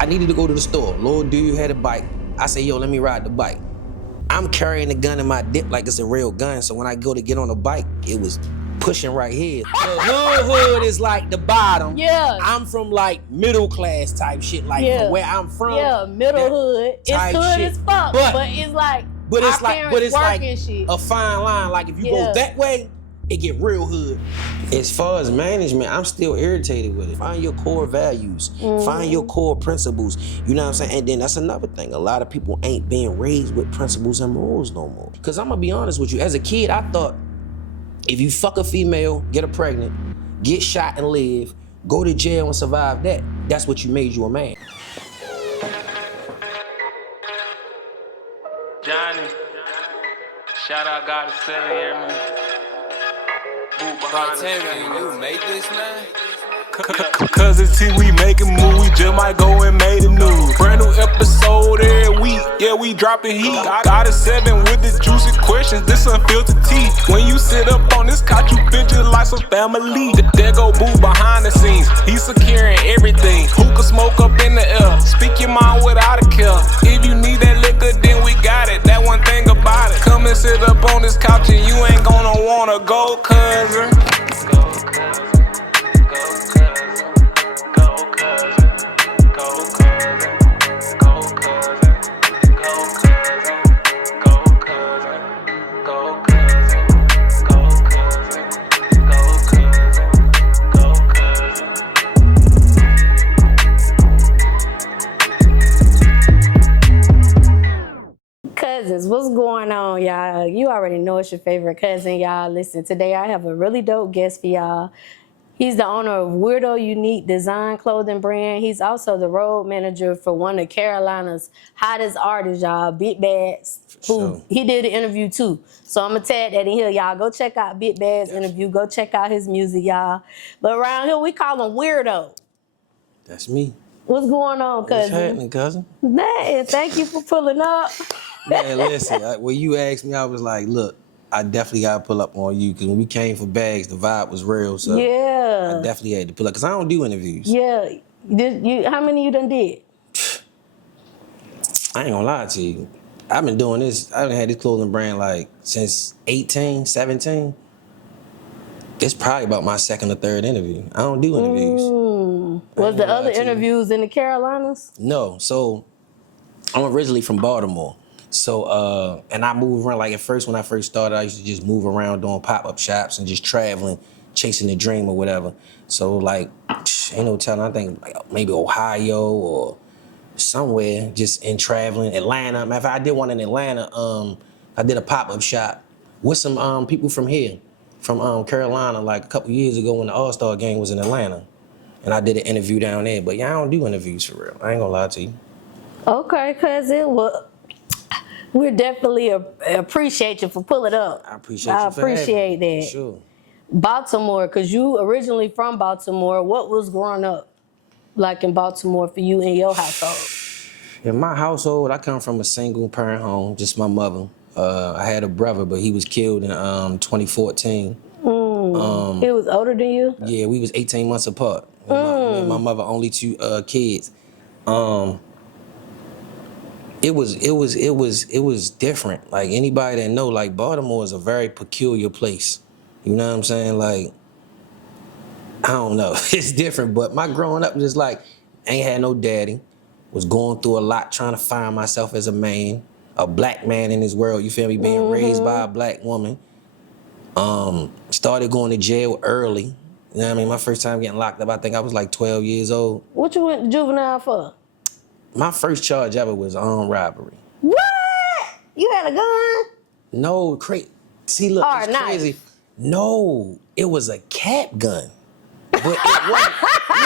I needed to go to the store. Little dude had a bike. I said, yo, let me ride the bike. I'm carrying the gun in my dip like it's a real gun. So when I go to get on the bike, it was pushing right here. The hood is like the bottom. Yeah. I'm from like middle class type shit, like from where I'm from. Yeah, middle hood. It's hood shit. as fuck, but it's like shit. A fine line. Like if you go that way, it get real hood. As far as management, I'm still irritated with it. Find your core values. Find your core principles. You know what I'm saying? And then that's another thing. A lot of people ain't being raised with principles and morals no more. Because I'm going to be honest with you. As a kid, I thought if you fuck a female, get her pregnant, get shot and live, go to jail and survive that, that's what you made you a man. Johnny, shout out God to say here, man. You make this, man? Cuzn T, we making move, we just might go and make the news. Brand new episode every week, yeah, we dropping heat. Got a 7 with the juicy questions, this unfiltered tea. When you sit up on this couch, you been just like some family. There go Boo behind the scenes, he's securing everything. Hookah smoke up in the air, speak your mind without a care. If you need that liquor, then we got it, that one thing about it. Come and sit up on this couch and you ain't gonna wanna go, Cuzn. Cuzns, what's going on, y'all? You already know it's your favorite cousin, y'all. Listen, today I have a really dope guest for y'all. He's the owner of Weirdo Unique Design Clothing brand. He's also the road manager for one of Carolina's hottest artists, y'all, Big Bags, who he did an interview too. So I'm going to tag that in here, y'all. Go check out Big Bags' interview. Go check out his music, y'all. But around here, we call him Weirdo. That's me. What's going on, cousin? What's happening, cousin? Man, thank you for pulling up. Man, listen, when you asked me, I was like, look, I definitely got to pull up on you because when we came for Bags, the vibe was real. So I definitely had to pull up because I don't do interviews. Yeah. How many you done did? I ain't gonna lie to you. I've been doing this. I've had this clothing brand like since 18, 17. It's probably about my second or third interview. I don't do interviews. Was the other interviews in the Carolinas? No. So I'm originally from Baltimore. So, and I moved around, like at first, when I first started, I used to just move around doing pop-up shops and just traveling, chasing the dream or whatever. So like, ain't no telling, I think like maybe Ohio or somewhere just in traveling, Atlanta. Matter of fact, I did one in Atlanta. I did a pop-up shop with some people from here, from Carolina, like a couple years ago when the All-Star game was in Atlanta. And I did an interview down there, but yeah, I don't do interviews for real. I ain't gonna lie to you. Okay, cousin, well, we definitely appreciate you for pulling up. I appreciate that. For sure. Baltimore, because you originally from Baltimore. What was growing up like in Baltimore for you in your household? In my household, I come from a single parent home, just my mother. I had a brother, but he was killed in 2014. He was older than you? Yeah, we was 18 months apart. Me and my mother, only 2 kids. It was different. Like anybody that know, like Baltimore is a very peculiar place. You know what I'm saying? Like, I don't know, it's different. But my growing up just like, ain't had no daddy. Was going through a lot trying to find myself as a man, a black man in this world. You feel me? Being raised by a black woman. Started going to jail early. You know what I mean? My first time getting locked up, I think I was like 12 years old. What you went to juvenile for? My first charge ever was armed robbery. What? You had a gun? No, see, look, it's crazy. No, it was a cap gun. But it wasn't,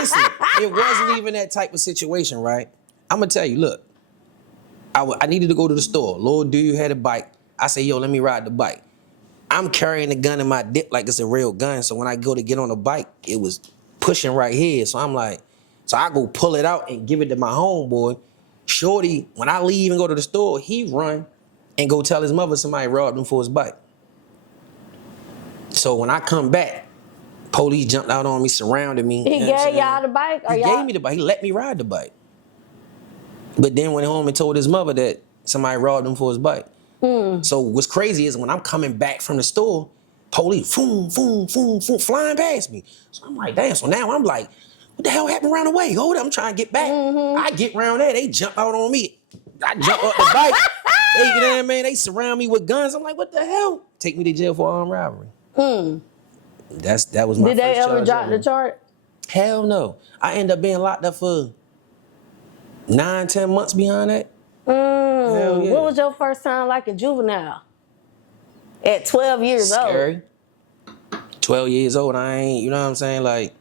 listen, it wasn't even that type of situation, right? I'm gonna tell you, look, I needed to go to the store. Little dude had a bike. I said, yo, let me ride the bike. I'm carrying the gun in my dip like it's a real gun. So when I go to get on the bike, it was pushing right here. So I'm like, so I go pull it out and give it to my homeboy. Shorty, when I leave and go to the store, he run and go tell his mother somebody robbed him for his bike. So when I come back, police jumped out on me, surrounded me. He gave y'all the bike? He gave me the bike. He let me ride the bike. But then went home and told his mother that somebody robbed him for his bike. So what's crazy is when I'm coming back from the store, police, boom, boom, boom, boom, flying past me. So I'm like, damn. So now I'm like, what the hell happened around the way? Hold up, I'm trying to get back. I get around there, they jump out on me. I jump up the bike. They, you know what I mean? They surround me with guns. I'm like, what the hell? Take me to jail for armed robbery. That was my Did first they ever charge drop the charge? Hell no. I end up being locked up for 9-10 months behind that. Hell yeah. What was your first time like a juvenile? At 12 years Scary. 12 years old, I ain't, you know what I'm saying? Like,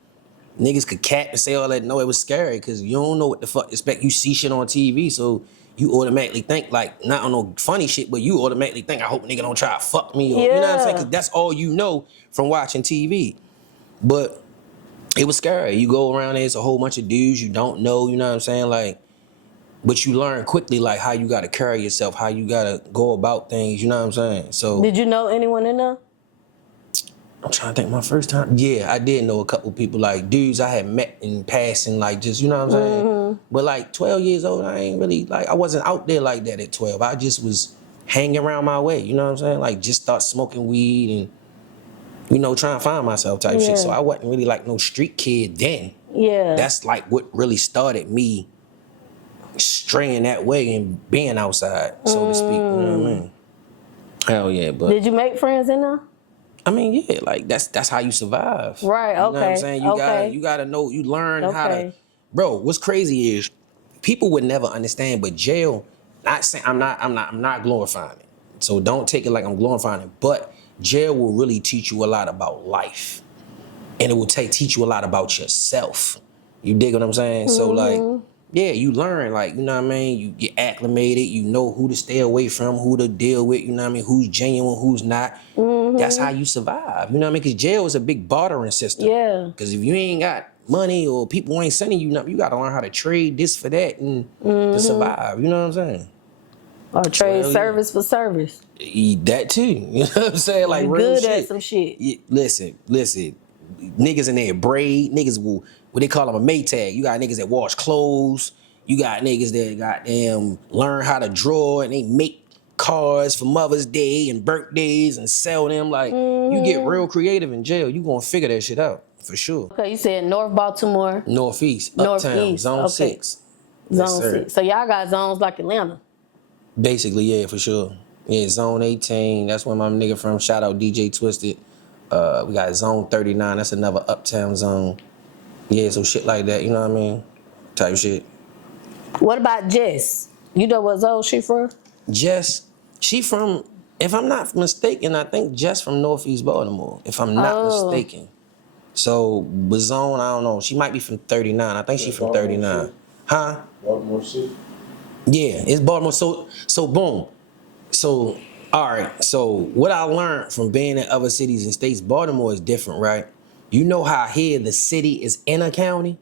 niggas could cap and say all that. No, it was scary because you don't know what the fuck to expect. You see shit on TV, so you automatically think, like, not on no funny shit, but you automatically think, I hope a nigga don't try to fuck me. Or, you know what I'm saying? Because that's all you know from watching TV. But it was scary. You go around there, it's a whole bunch of dudes you don't know, you know what I'm saying? Like, but you learn quickly, like, how you got to carry yourself, how you got to go about things, you know what I'm saying? So. Did you know anyone in there? I'm trying to think my first time. Yeah, I did know a couple people, like dudes I had met in passing, like just, you know what I'm saying? But like 12 years old, I ain't really, like, I wasn't out there like that at 12. I just was hanging around my way, you know what I'm saying? Like just start smoking weed and, you know, trying to find myself type shit. So I wasn't really like no street kid then. Yeah. That's like what really started me straying that way and being outside, so to speak, you know what I mean? Hell yeah, but. Did you make friends in there? I mean, yeah, like that's how you survive. Right, okay. You know what I'm saying? You gotta know, you learn how to. Bro, what's crazy is people would never understand, but jail, not saying I'm not glorifying it. So don't take it like I'm glorifying it, but jail will really teach you a lot about life. And it will teach you a lot about yourself. You dig what I'm saying? So like, yeah, you learn, like, you know what I mean? You get acclimated, you know who to stay away from, who to deal with, you know what I mean? Who's genuine, who's not. That's how you survive, you know what I mean? Because jail is a big bartering system. Yeah. Because if you ain't got money or people ain't sending you nothing, you got to learn how to trade this for that and to survive, you know what I'm saying? Or trade service for service. That too, you know what I'm saying? Like, real good shit. at some shit. Yeah, listen. Niggas in there braid, niggas will, what they call them, a Maytag. You got niggas that wash clothes. You got niggas that goddamn learn how to draw and they make cards for Mother's Day and birthdays and sell them. Like, you get real creative in jail. You gonna figure that shit out, for sure. Okay, you said North Baltimore. Northeast, Uptown, Zone 6. Zone 6. So y'all got zones like Atlanta. Basically, yeah, for sure. Yeah, Zone 18, that's where my nigga from. Shout out DJ Twisted. We got Zone 39, that's another Uptown zone. Yeah, so shit like that, you know what I mean? Type shit. What about Jess? You know what zone she from? Jess, she from, if I'm not mistaken, I think Jess from Northeast Baltimore, if I'm not mistaken. So, but zone, I don't know. She might be from 39. I think she from 39. Huh? Baltimore City? Yeah, it's Baltimore. So boom. So, all right. So what I learned from being in other cities and states, Baltimore is different, right? You know how here the city is in a county?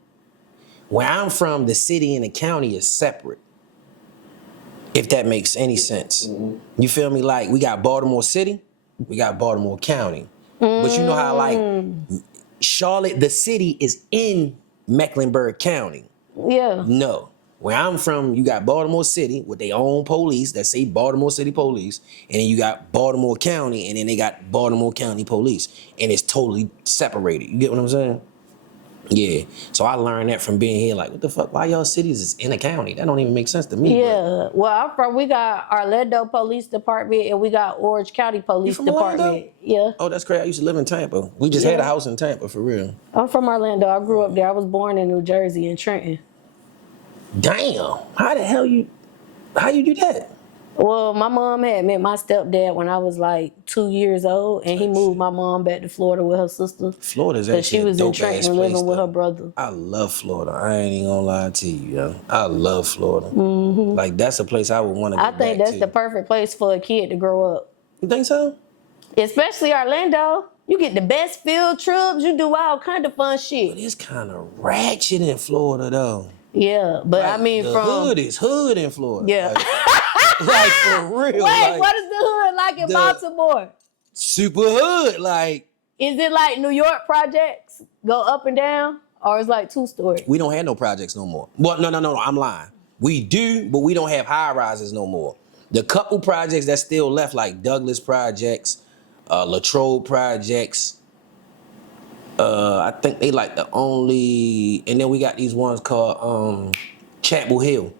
Where I'm from, the city and the county is separate. If that makes any sense. You feel me? Like, we got Baltimore City, we got Baltimore County. But you know how, like, Charlotte, the city is in Mecklenburg County. Yeah. No. Where I'm from, you got Baltimore City with their own police that say Baltimore City Police, and then you got Baltimore County, and then they got Baltimore County Police, and it's totally separated. You get what I'm saying? Yeah. So I learned that from being here. Like, what the fuck? Why y'all cities is in a county? That don't even make sense to me. Yeah. Well, I'm from, we got Orlando Police Department, and we got Orange County Police Department. Orlando? Yeah. Oh, that's crazy. I used to live in Tampa. We just had a house in Tampa, for real. I'm from Orlando. I grew up there. I was born in New Jersey, in Trenton. Damn. How the hell how you do that? Well, my mom had met my stepdad when I was like 2 years old, and he moved my mom back to Florida with her sister. Florida's actually she was a in dope-ass Trenton place, living with though. her brother. I love Florida. I ain't even gonna lie to you, yo. I love Florida. Like, that's a place I would want to go back to. I think that's the perfect place for a kid to grow up. You think so? Especially Orlando. You get the best field trips. You do all kind of fun shit. But it's kind of ratchet in Florida, though. Yeah, but like, I mean, the from hood is hood in Florida. Yeah. Like for real. Wait, like, what is the hood like in Baltimore? Super hood, like. Is it like New York projects go up and down, or it's like 2-story? We don't have no projects no more. Well, no, I'm lying. We do, but we don't have high rises no more. The couple projects that's still left, like Douglas projects, Latrobe projects, I think they like the only, and then we got these ones called Chapel Hill,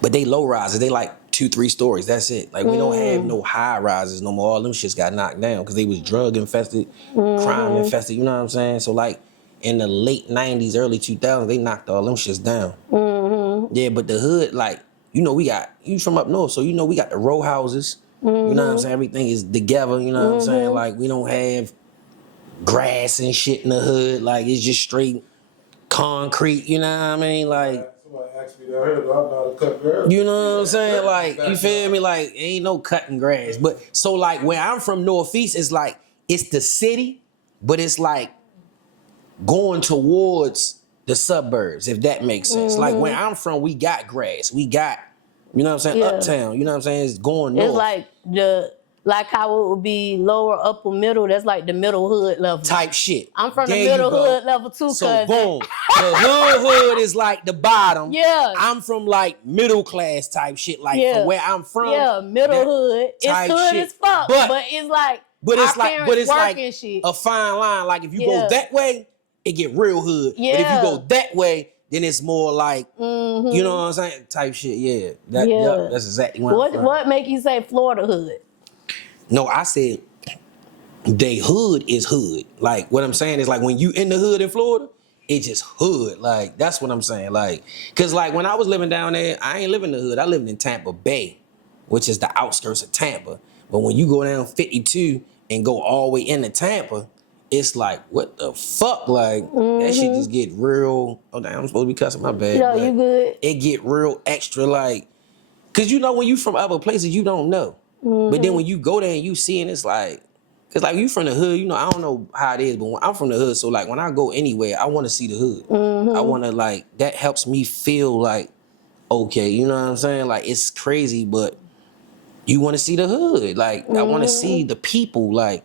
but they low rises. They like 2-3 stories. That's it. Like we don't have no high rises no more. All them shits got knocked down because they was drug infested, crime infested. You know what I'm saying? So like in the late '90s, early 2000s, they knocked all them shits down. Yeah, but the hood, like you from up north, so we got the row houses. You know what I'm saying? Everything is together. You know what I'm saying? Like we don't have grass and shit in the hood. Like it's just straight concrete. You know what I mean? Like. Somebody asked me down here, do I know how to cut grass? You know what I'm saying? Like, you feel me? Like, ain't no cutting grass. But so like where I'm from Northeast, it's like it's the city, but it's like going towards the suburbs, if that makes sense. Like where I'm from, we got grass. We got, you know what I'm saying, uptown. You know what I'm saying? It's going north. It's like how it would be lower, upper, middle. That's like the middle hood level. Type shit. I'm from the middle hood level too, So cousin. boom. The hood is like the bottom. Yeah. I'm from like middle class type shit. Like from where I'm from. Yeah, middle hood. It's hood shit. as fuck. But it's like shit. A fine line. Like if you go that way, it get real hood. Yeah. But if you go that way, then it's more like, you know what I'm saying? Type shit, yeah. That's exactly what I'm from. What make you say Florida hood? No, I said they hood is hood. Like what I'm saying is like when you in the hood in Florida, it just hood. Like that's what I'm saying. Like, cause like when I was living down there, I ain't living in the hood. I lived in Tampa Bay, which is the outskirts of Tampa. But when you go down 52 and go all the way into Tampa, it's like, what the fuck? Like, that shit just get real. Oh, damn, I'm supposed to be cussing, my bad. No, you good. It get real extra, like, cause when you from other places, you don't know. But then when you go there and you see it, it's like, cause like you from the hood, I don't know how it is, but when I'm from the hood, so like when I go anywhere, I want to see the hood. I want to like, that helps me feel like, okay, you know what I'm saying? Like it's crazy, but you want to see the hood. Like I want to see the people, like,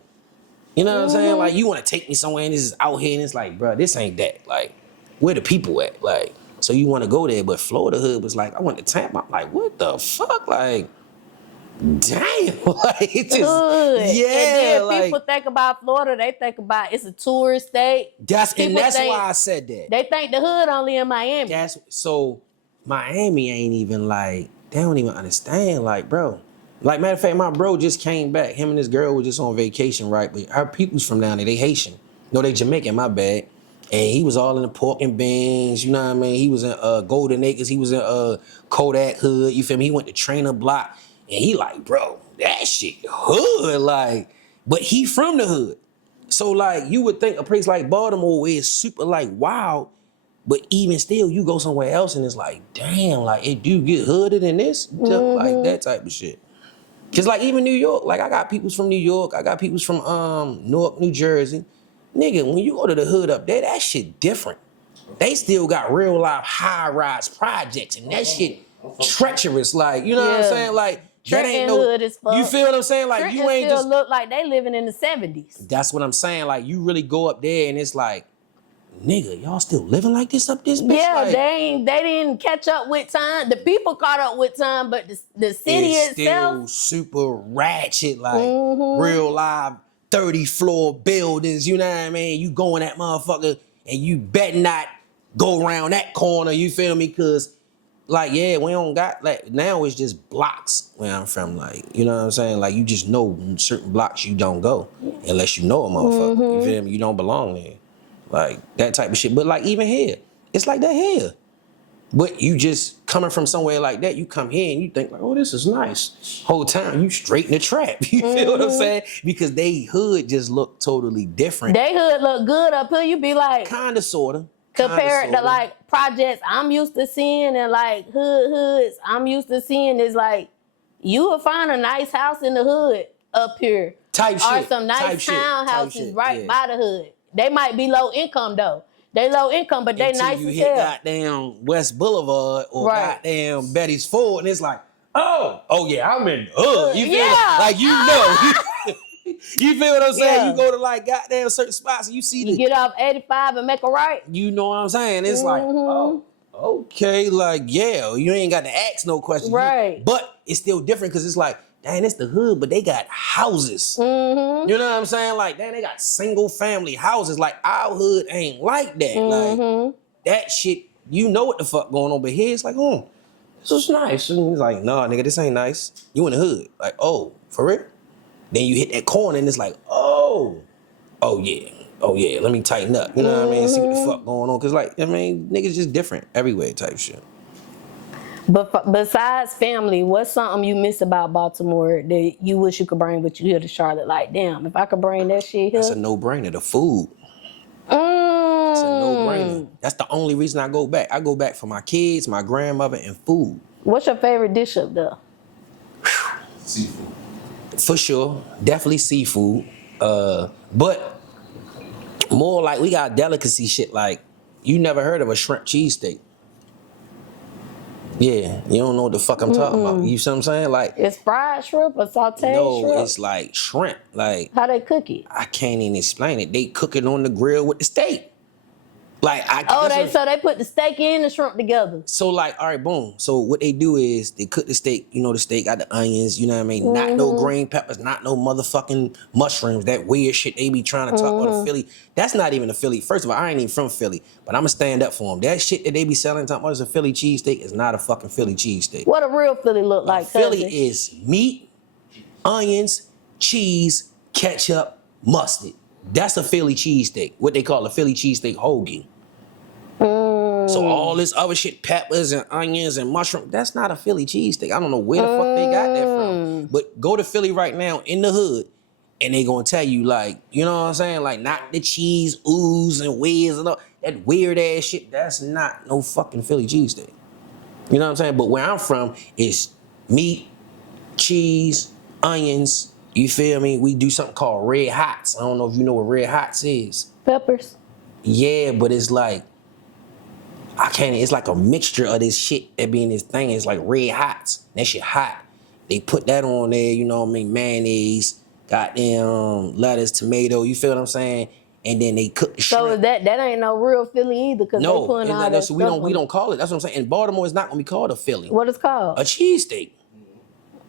you know what I'm saying? Like you want to take me somewhere and this is out here and it's like, bro, this ain't that. Like, where the people at? Like, so you want to go there, but Florida hood was like, I went to Tampa. I'm like, what the fuck? Like, damn, like it just, yeah. And then like people think about Florida, they think about it's a tourist state. That's why I said that. They think the hood only in Miami. So Miami ain't even like, they don't even understand, like, bro. Like, matter of fact, my bro just came back. Him and his girl were just on vacation, right? But our people's from down there, they Haitian. No, they Jamaican, my bad. And he was all in the pork and beans, you know what I mean? He was in Golden Acres, he was in Kodak Hood, you feel me? He went to Trainer Block. And he like, bro, that shit hood, like, but he from the hood. So like, you would think a place like Baltimore is super like wild, but even still, you go somewhere else and it's like, damn, like it do get hooded in this, just like that type of shit. Cause like even New York, like I got peoples from New York, I got peoples from Newark, New Jersey. Nigga, when you go to the hood up there, that shit different. They still got real life high-rise projects and that shit treacherous, like, you know what I'm saying? Like, that ain't no hood as fuck. You feel what I'm saying? Like Trenton you ain't still just look like they living in the 70s. That's what I'm saying. Like you really go up there and it's like, nigga, y'all still living like this up this bitch? Yeah, like, they didn't catch up with time. The people caught up with time, but the city it's itself still super ratchet, like real live 30-floor buildings. You know what I mean? You go in that motherfucker and you better not go around that corner. You feel me? Cause like, yeah, we don't got, like, now it's just blocks where I'm from, like, you know what I'm saying? Like, you just know certain blocks you don't go unless you know a motherfucker, you feel me? You don't belong there. Like, that type of shit. But, like, even here, it's like that here. But you just coming from somewhere like that, you come here and you think, like, oh, this is nice. Whole time, you straight in the trap. You feel what I'm saying? Because they hood just look totally different. They hood look good up here. You be like, Kinda, sorta. Compared to like projects I'm used to seeing and like hoods I'm used to seeing is like you will find a nice house in the hood up here. Type or shit. some nice townhouses right by the hood. They might be low income though. They low income, but they nice as hell. You hit goddamn West Boulevard or goddamn Betty's Ford and it's like, oh yeah, I'm in the hood. You feel like you know. You feel what I'm saying? Yeah. You go to like goddamn certain spots and you see you get off 85 and make a right. You know what I'm saying? It's like, oh okay, like, yeah, you ain't got to ask no questions. Right. But it's still different because it's like, dang, it's the hood, but they got houses. Mm-hmm. You know what I'm saying? Like, dang, they got single family houses. Like, our hood ain't like that. Mm-hmm. Like, that shit, you know what the fuck going on. But here, it's like, this is nice. And he's like, nah, nigga, this ain't nice. You in the hood. Like, oh, for real? Then you hit that corner and it's like, oh yeah, let me tighten up. You know what I mean? See what the fuck going on. Cause like, I mean, niggas just different everywhere type shit. But besides family, what's something you miss about Baltimore that you wish you could bring with you here to Charlotte? Like, damn, if I could bring that shit here. That's a no-brainer. The food. That's a no-brainer. That's the only reason I go back. I go back for my kids, my grandmother, and food. What's your favorite dish up there? Seafood. For sure. Definitely seafood. But more like we got delicacy shit like, you never heard of a shrimp cheesesteak. Yeah, you don't know what the fuck I'm talking about. You see what I'm saying? Like, It's fried shrimp or sauteed shrimp? no, it's like shrimp. Like, How they cook it? I can't even explain it. They cook it on the grill with the steak. Like, So they put the steak and the shrimp together. So like, all right, boom. So what they do is they cook the steak, you know, the steak got the onions, you know what I mean? Not no green peppers, not no motherfucking mushrooms, that weird shit they be trying to talk about the Philly. That's not even a Philly. First of all, I ain't even from Philly, but I'm gonna stand up for them. That shit that they be selling talking about is a Philly cheesesteak is not a fucking Philly cheesesteak. What a real Philly look like, Philly cousin? is meat, onions, cheese, ketchup, mustard. That's a Philly cheesesteak. What they call a Philly cheesesteak hoagie. So all this other shit, peppers and onions and mushroom, that's not a Philly cheesesteak. I don't know where the fuck they got that from. But go to Philly right now in the hood, and they gonna tell you like, you know what I'm saying? Like not the cheese ooze and whiz and all that weird ass shit. That's not no fucking Philly cheesesteak. You know what I'm saying? But where I'm from is meat, cheese, onions. You feel me? We do something called red hots. I don't know if you know what red hots is. Peppers. Yeah, but it's like, it's like a mixture of this shit that be in this thing. It's like red hots. That shit hot. They put that on there, you know what I mean? Mayonnaise, goddamn lettuce, tomato, you feel what I'm saying? And then they cook the shrimp. So that ain't no real Philly either, because they putting all that so stuff we don't call it. That's what I'm saying. In Baltimore, it's not gonna be called a Philly. What it's called? A cheesesteak.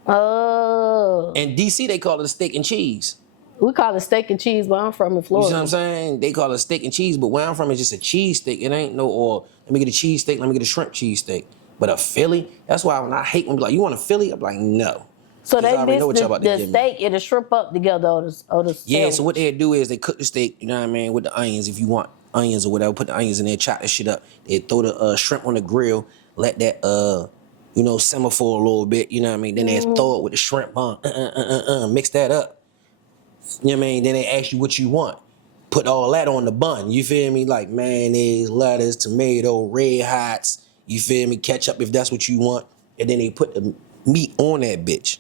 Oh. In DC, they call it a steak and cheese. We call it steak and cheese where I'm from in You Florida. see what I'm saying? They call it steak and cheese, but where I'm from, it's just a cheese steak. It ain't no, or let me get a cheese steak, let me get a shrimp cheese steak. But a Philly, that's why when I hate when people like, you want a Philly? I'm like, no. So they already know what y'all mix about to the give me. steak and the shrimp up together or the Yeah, sandwich. so what they do is they cook the steak, you know what I mean, with the onions. If you want onions or whatever, put the onions in there, chop that shit up. They throw the shrimp on the grill, let that, simmer for a little bit, you know what I mean? Then they throw it with the shrimp on, mix that up. You know what I mean? Then they ask you what you want. Put all that on the bun. You feel me? Like mayonnaise, lettuce, tomato, red hots. You feel me? Ketchup if that's what you want. And then they put the meat on that bitch.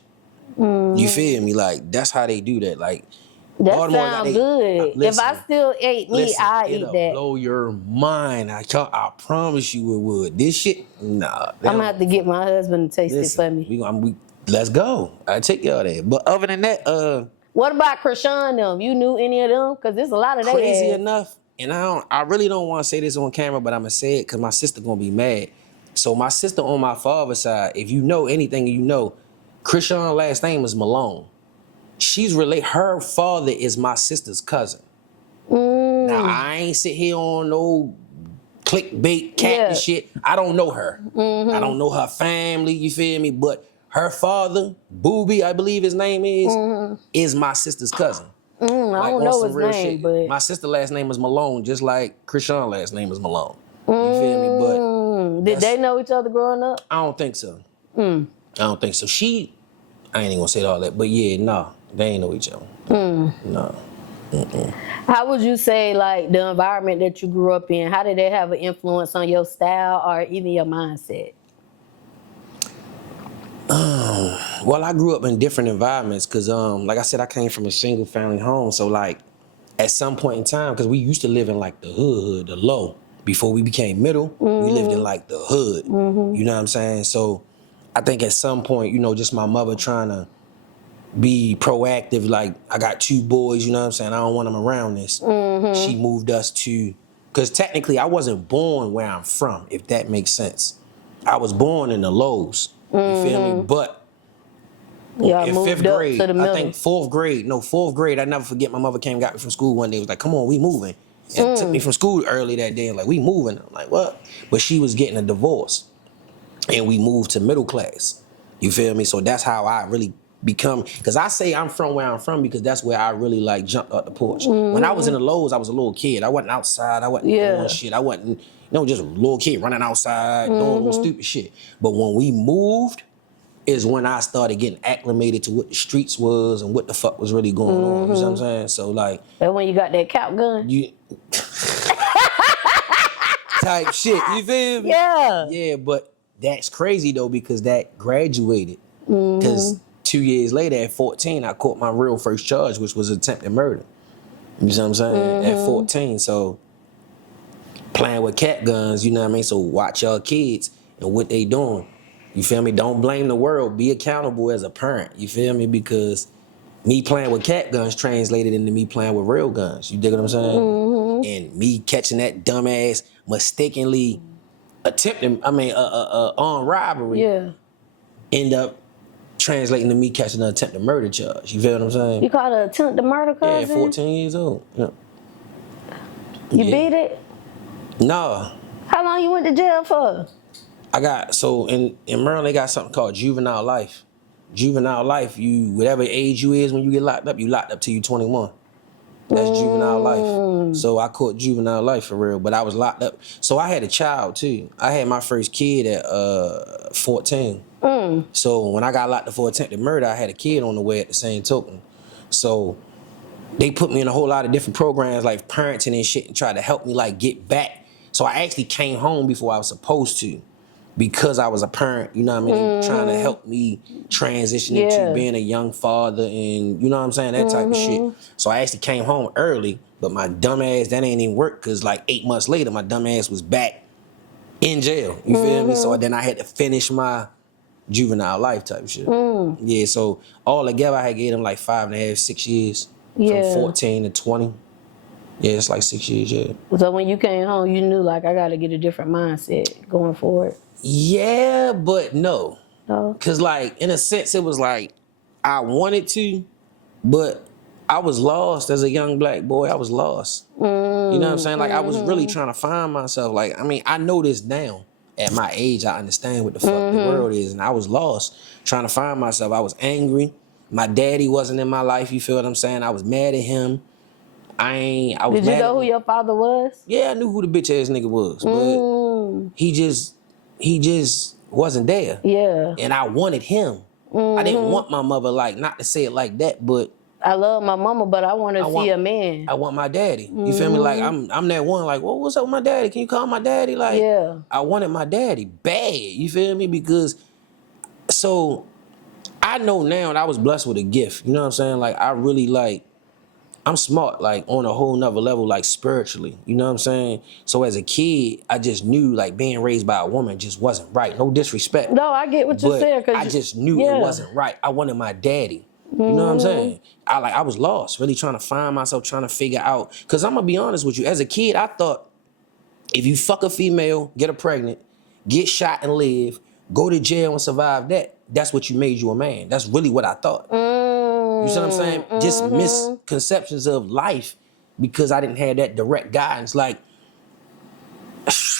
You feel me? Like that's how they do that. Like That Baltimore sounds good. listen, if I still ate meat, I'd eat it'll that. blow your mind. I promise you it would. This shit, nah. I'm gonna have to get my husband to taste it for me. Let's go. I take y'all there. But other than that, What about Krishan them? You knew any of them? Because there's a lot of crazy they enough, and I really don't want to say this on camera, but I'm gonna say it because my sister gonna be mad. So my sister on my father's side, if you know anything, you know, Krishan's last name is Malone. She's her father is my sister's cousin. Now I ain't sit here on no clickbait cat and shit. I don't know her. I don't know her family. You feel me? But her father, Booby, I believe his name is my sister's cousin. I don't know his name, but my sister's last name is Malone, just like Krishan's last name is Malone. You feel me? But did they know each other growing up? I don't think so. I don't think so. I ain't even gonna say all that, but yeah, no, they ain't know each other. No. How would you say, like, the environment that you grew up in, how did that have an influence on your style or even your mindset? Well, I grew up in different environments because, like I said, I came from a single family home. So, like, at some point in time, because we used to live in, like, the hood, the low. Before we became middle, we lived in, like, the hood. You know what I'm saying? So, I think at some point, you know, just my mother trying to be proactive. Like, I got 2 boys, you know what I'm saying? I don't want them around this. She moved us to Because technically I wasn't born where I'm from, if that makes sense. I was born in the Lows. You feel me? But in moved fifth up grade, to the middle. I think fourth grade, I never forget, my mother came and got me from school one day. Was like, come on, we moving. And took me from school early that day. Like, we moving. I'm like, what? But she was getting a divorce. And we moved to middle class. You feel me? So that's how I really become, because I say I'm from where I'm from because that's where I really like jumped out the porch. When I was in the Lows, I was a little kid. I wasn't outside. I wasn't doing shit. I wasn't, just a little kid running outside, doing little stupid shit. But when we moved is when I started getting acclimated to what the streets was and what the fuck was really going on. You know what I'm saying? So like. That's when you got that cap gun? Type shit. You feel me? Yeah. Yeah, but that's crazy though because that graduated. Because 2 years later, at 14, I caught my real first charge, which was attempted murder. You know what I'm saying? At 14, so playing with cat guns, you know what I mean? So watch your kids and what they doing. You feel me? Don't blame the world. Be accountable as a parent. You feel me? Because me playing with cat guns translated into me playing with real guns. You dig what I'm saying? And me catching that dumbass mistakenly armed robbery end up translating to me catching an attempted murder charge. You feel what I'm saying? You caught an attempted murder, Cuzn? Yeah, 14 years old. Yeah. You beat it? No. How long you went to jail for? In Maryland, they got something called juvenile life. Juvenile life, whatever age you is when you get locked up till you 21. That's juvenile life. So I caught juvenile life for real, but I was locked up. So I had a child too. I had my first kid at 14. So when I got locked up for attempted murder, I had a kid on the way at the same token. So they put me in a whole lot of different programs like parenting and shit and tried to help me like get back. So I actually came home before I was supposed to. Because I was a parent, you know what I mean, trying to help me transition into being a young father and, you know what I'm saying, that type of shit. So I actually came home early, but my dumb ass, that ain't even work because like 8 months later, my dumb ass was back in jail, you feel me? So then I had to finish my juvenile life type shit. Yeah, so all together I had gave them like 5.5, 6 years, from 14 to 20. Yeah, it's like 6 years, yeah. So when you came home, you knew like I got to get a different mindset going forward. Yeah, but no. No? Cause like, in a sense, it was like, I wanted to, but I was lost as a young black boy. I was lost. You know what I'm saying? Like, I was really trying to find myself. Like, I mean, I know this now. At my age, I understand what the fuck the world is. And I was lost, trying to find myself. I was angry. My daddy wasn't in my life, you feel what I'm saying? I was mad at him. Did you know who your father was? Yeah, I knew who the bitch ass nigga was. But he just wasn't there. Yeah. And I wanted him. I didn't want my mother, like, not to say it like that, but I love my mama, but I want to see a man. I want my daddy. You feel me? Like, I'm that one, like, well, what's up with my daddy? Can you call my daddy? Like, I wanted my daddy bad. You feel me? Because, so, I know now that I was blessed with a gift. You know what I'm saying? Like, I really, like, I'm smart, like, on a whole nother level, like, spiritually. You know what I'm saying? So as a kid, I just knew, like, being raised by a woman just wasn't right. No disrespect. No, I get what you're saying. I just knew it wasn't right. I wanted my daddy. You know what I'm saying? I was lost, really trying to find myself, trying to figure out. Because I'm going to be honest with you. As a kid, I thought if you fuck a female, get her pregnant, get shot and live, go to jail and survive that, that's what you made you a man. That's really what I thought. You see what I'm saying? Just misconceptions of life because I didn't have that direct guidance. Like,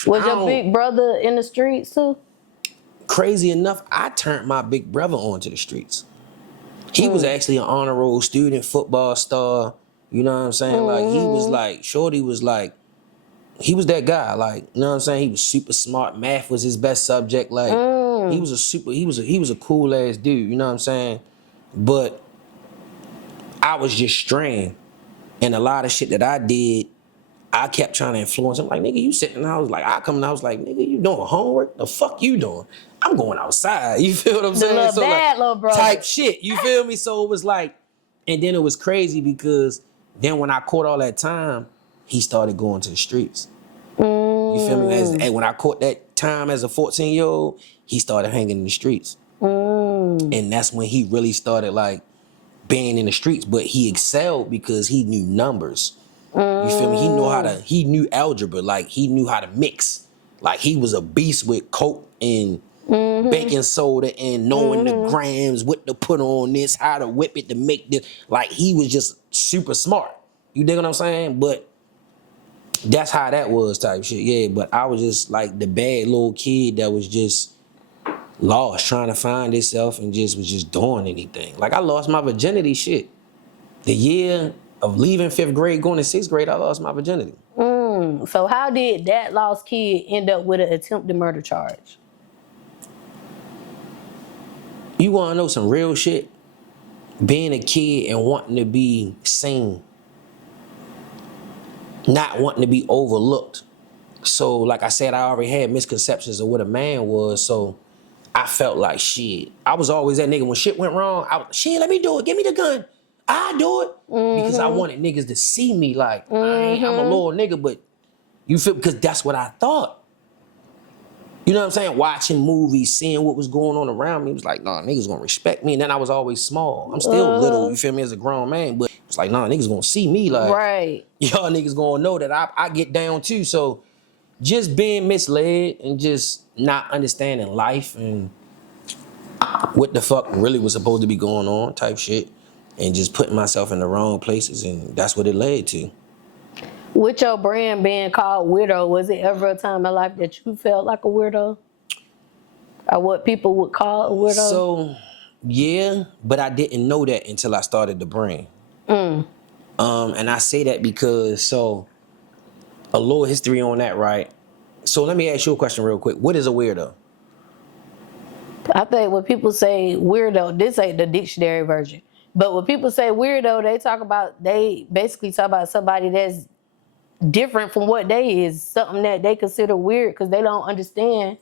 was your big brother in the streets too? Crazy enough, I turned my big brother onto the streets. He was actually an honor roll student, football star. You know what I'm saying? Like, he was like, Shorty was like, he was that guy. Like, you know what I'm saying? He was super smart. Math was his best subject. Like, he was a cool ass dude. You know what I'm saying? But I was just strained. And a lot of shit that I did, I kept trying to influence him. Like, nigga, you sitting in the house. Like, I come in the house like, nigga, you doing homework? The fuck you doing? I'm going outside. You feel what I'm saying? Little bad, little brother. Type shit. You feel me? So it was like, and then it was crazy because then when I caught all that time, he started going to the streets. You feel me? When I caught that time as a 14-year-old, he started hanging in the streets. And that's when he really started, like, being in the streets. But he excelled because he knew numbers. You feel me? He knew algebra, like he knew how to mix. Like he was a beast with Coke and baking soda and knowing the grams, what to put on this, how to whip it to make this. Like he was just super smart. You dig what I'm saying? But that's how that was type shit. Yeah, but I was just like the bad little kid that was just lost, trying to find himself and just was just doing anything. Like I lost my virginity shit. The year of leaving 5th grade, going to 6th grade, I lost my virginity. So how did that lost kid end up with an attempted murder charge? You want to know some real shit? Being a kid and wanting to be seen, not wanting to be overlooked. So, like I said, I already had misconceptions of what a man was, so I felt like shit. I was always that nigga when shit went wrong. I was, shit, let me do it. Give me the gun. I do it. Because I wanted niggas to see me like, I'm a little nigga, but you feel, because that's what I thought. You know what I'm saying? Watching movies, seeing what was going on around me, it was like, nah, niggas gonna respect me. And then I was always small. I'm still little, you feel me, as a grown man, but it's like, nah, niggas gonna see me like, right. Y'all niggas gonna know that I get down too. So just being misled and just not understanding life and what the fuck really was supposed to be going on type shit, and just putting myself in the wrong places, and that's what it led to. With your brand being called Weirdo, was it ever a time in life that you felt like a weirdo? Or what people would call a weirdo? So, yeah, but I didn't know that until I started the brand. And I say that because, so, a little history on that, right? So let me ask you a question real quick. What is a weirdo? I think when people say weirdo, this ain't the dictionary version, but when people say weirdo, they basically talk about somebody that's different from what they is, something that they consider weird because they don't understand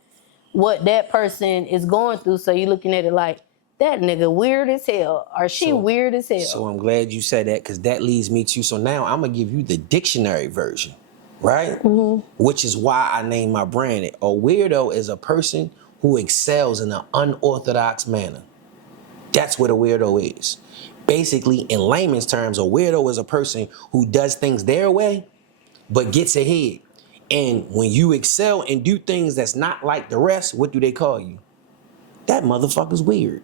what that person is going through. So you're looking at it like, that nigga weird as hell, or she weird as hell. So I'm glad you said that, because that leads me to, so now I'm gonna give you the dictionary version, right? Which is why I named my brand it. A weirdo is a person who excels in an unorthodox manner. That's what a weirdo is. Basically, in layman's terms, a weirdo is a person who does things their way, but gets ahead. And when you excel and do things that's not like the rest, what do they call you? That motherfucker's weird.